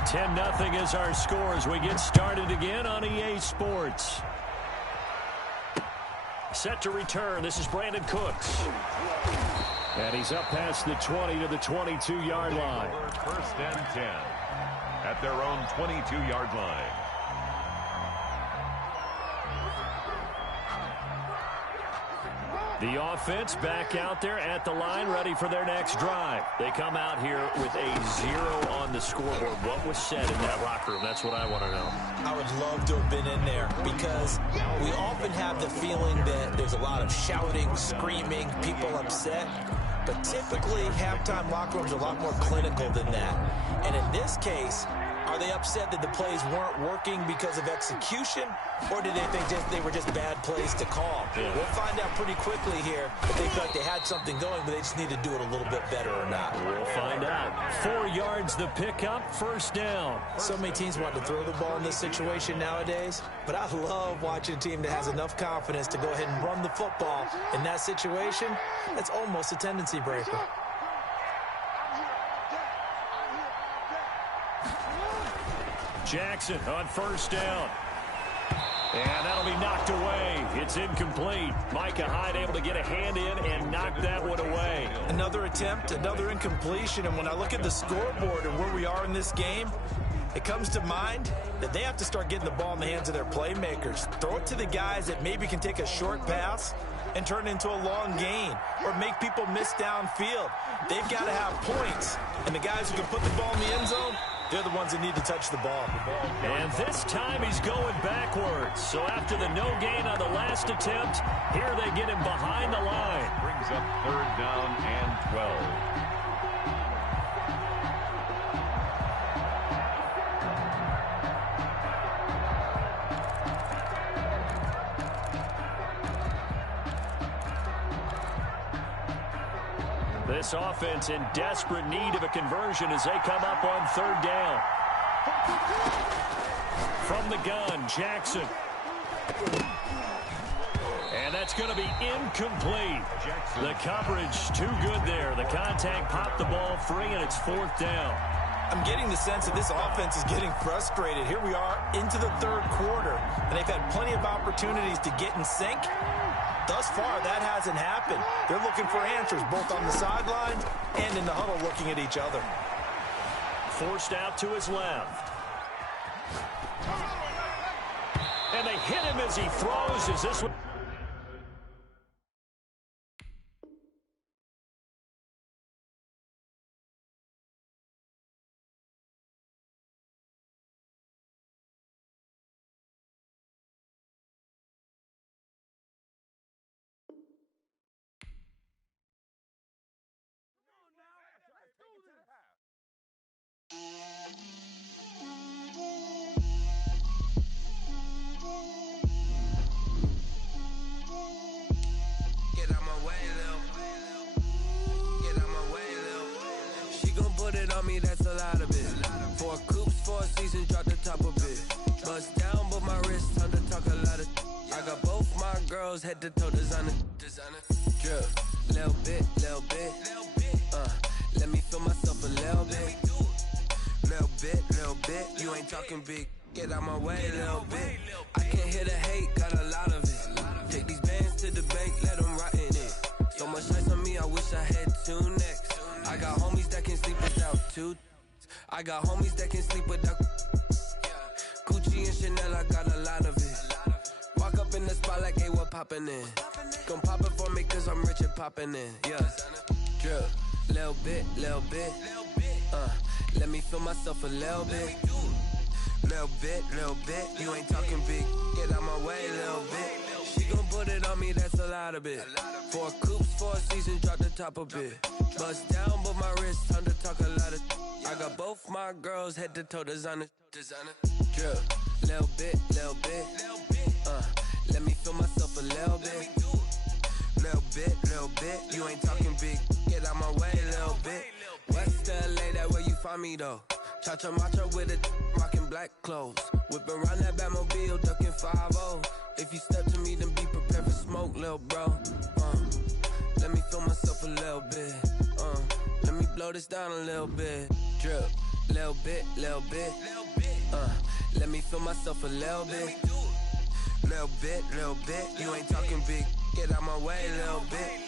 10-0 is our score as we get started again on EA Sports. Set to return. This is Brandon Cooks. And he's up past the 20 to the 22-yard line. First and 10 at their own 22-yard line. The offense back out there at the line, ready for their next drive. They come out here with a 0 on the scoreboard. What was said in that locker room? That's what I want to know. I would love to have been in there because we often have the feeling that there's a lot of shouting, screaming, people upset. But typically, halftime locker rooms are a lot more clinical than that. And in this case, are they upset that the plays weren't working because of execution, or did they think they were just bad plays to call? Yeah. We'll find out pretty quickly here if they felt like they had something going, but they just need to do it a little bit better or not. We'll find out. 4 yards the pickup, first down. So many teams want to throw the ball in this situation nowadays, but I love watching a team that has enough confidence to go ahead and run the football. In that situation, that's almost a tendency breaker. Jackson on first down. And that'll be knocked away. It's incomplete. Micah Hyde able to get a hand in and knock that one away. Another attempt, another incompletion. And when I look at the scoreboard and where we are in this game, it comes to mind that they have to start getting the ball in the hands of their playmakers. Throw it to the guys that maybe can take a short pass and turn it into a long gain or make people miss downfield. They've got to have points. And the guys who can put the ball in the end zone, they're the ones that need to touch the ball. And this time he's going backwards. So after the no gain on the last attempt, here they get him behind the line. Brings up third down and 12. This offense in desperate need of a conversion as they come up on third down. From the gun, Jackson. And that's going to be incomplete. The coverage too good there. The contact popped the ball free, and it's fourth down. I'm getting the sense that this offense is getting frustrated. Here we are into the third quarter, and they've had plenty of opportunities to get in sync. Thus far, that hasn't happened. They're looking for answers both on the sidelines and in the huddle looking at each other. Forced out to his left. And they hit him as he throws. Is this one? That's a lot of it. 4 coops, 4 seasons, drop the top of it. Bust down, but my wrist, time to talk a lot of. I got both my girls head to toe designer. Drip, little bit. Let me feel myself a little bit. Little bit. You ain't talking big. Get out my way, little bit. I can't hear the hate, got a lot of it. Take these bands to the bank, let them rot in it. So much ice on me, I wish I had 2 necks. I got homies that can sleep without 2. I got homies that can sleep without Gucci and Chanel, I got a lot of it. Walk up in the spot like, hey, what poppin' in? Gon' pop it for me cause I'm rich and poppin' in. Yeah, drip, little bit. Let me feel myself a little bit. Little bit. You ain't talking big. Get out my way, little bit. She gon' put it on me, that's a lot of it. 4 coops, 4 seasons, drop the top a bit. Bust down, but my wrist, time to talk a lot of. I got both my girls head to toe designer. Drip, little bit. Let me feel myself a little bit. Little bit. You ain't talking big. Get out my way, little bit. West LA, that where you find me though. Cha-cha matcha with a rockin' black clothes. Whip around that Batmobile, ducking 5-0. If you step to me, then be prepared for smoke, lil' bro. Let me feel myself a little bit. Let me blow this down a little bit. Drip, little bit. Let me feel myself a little bit. Little bit. You ain't talking big. Get out my way, little bit.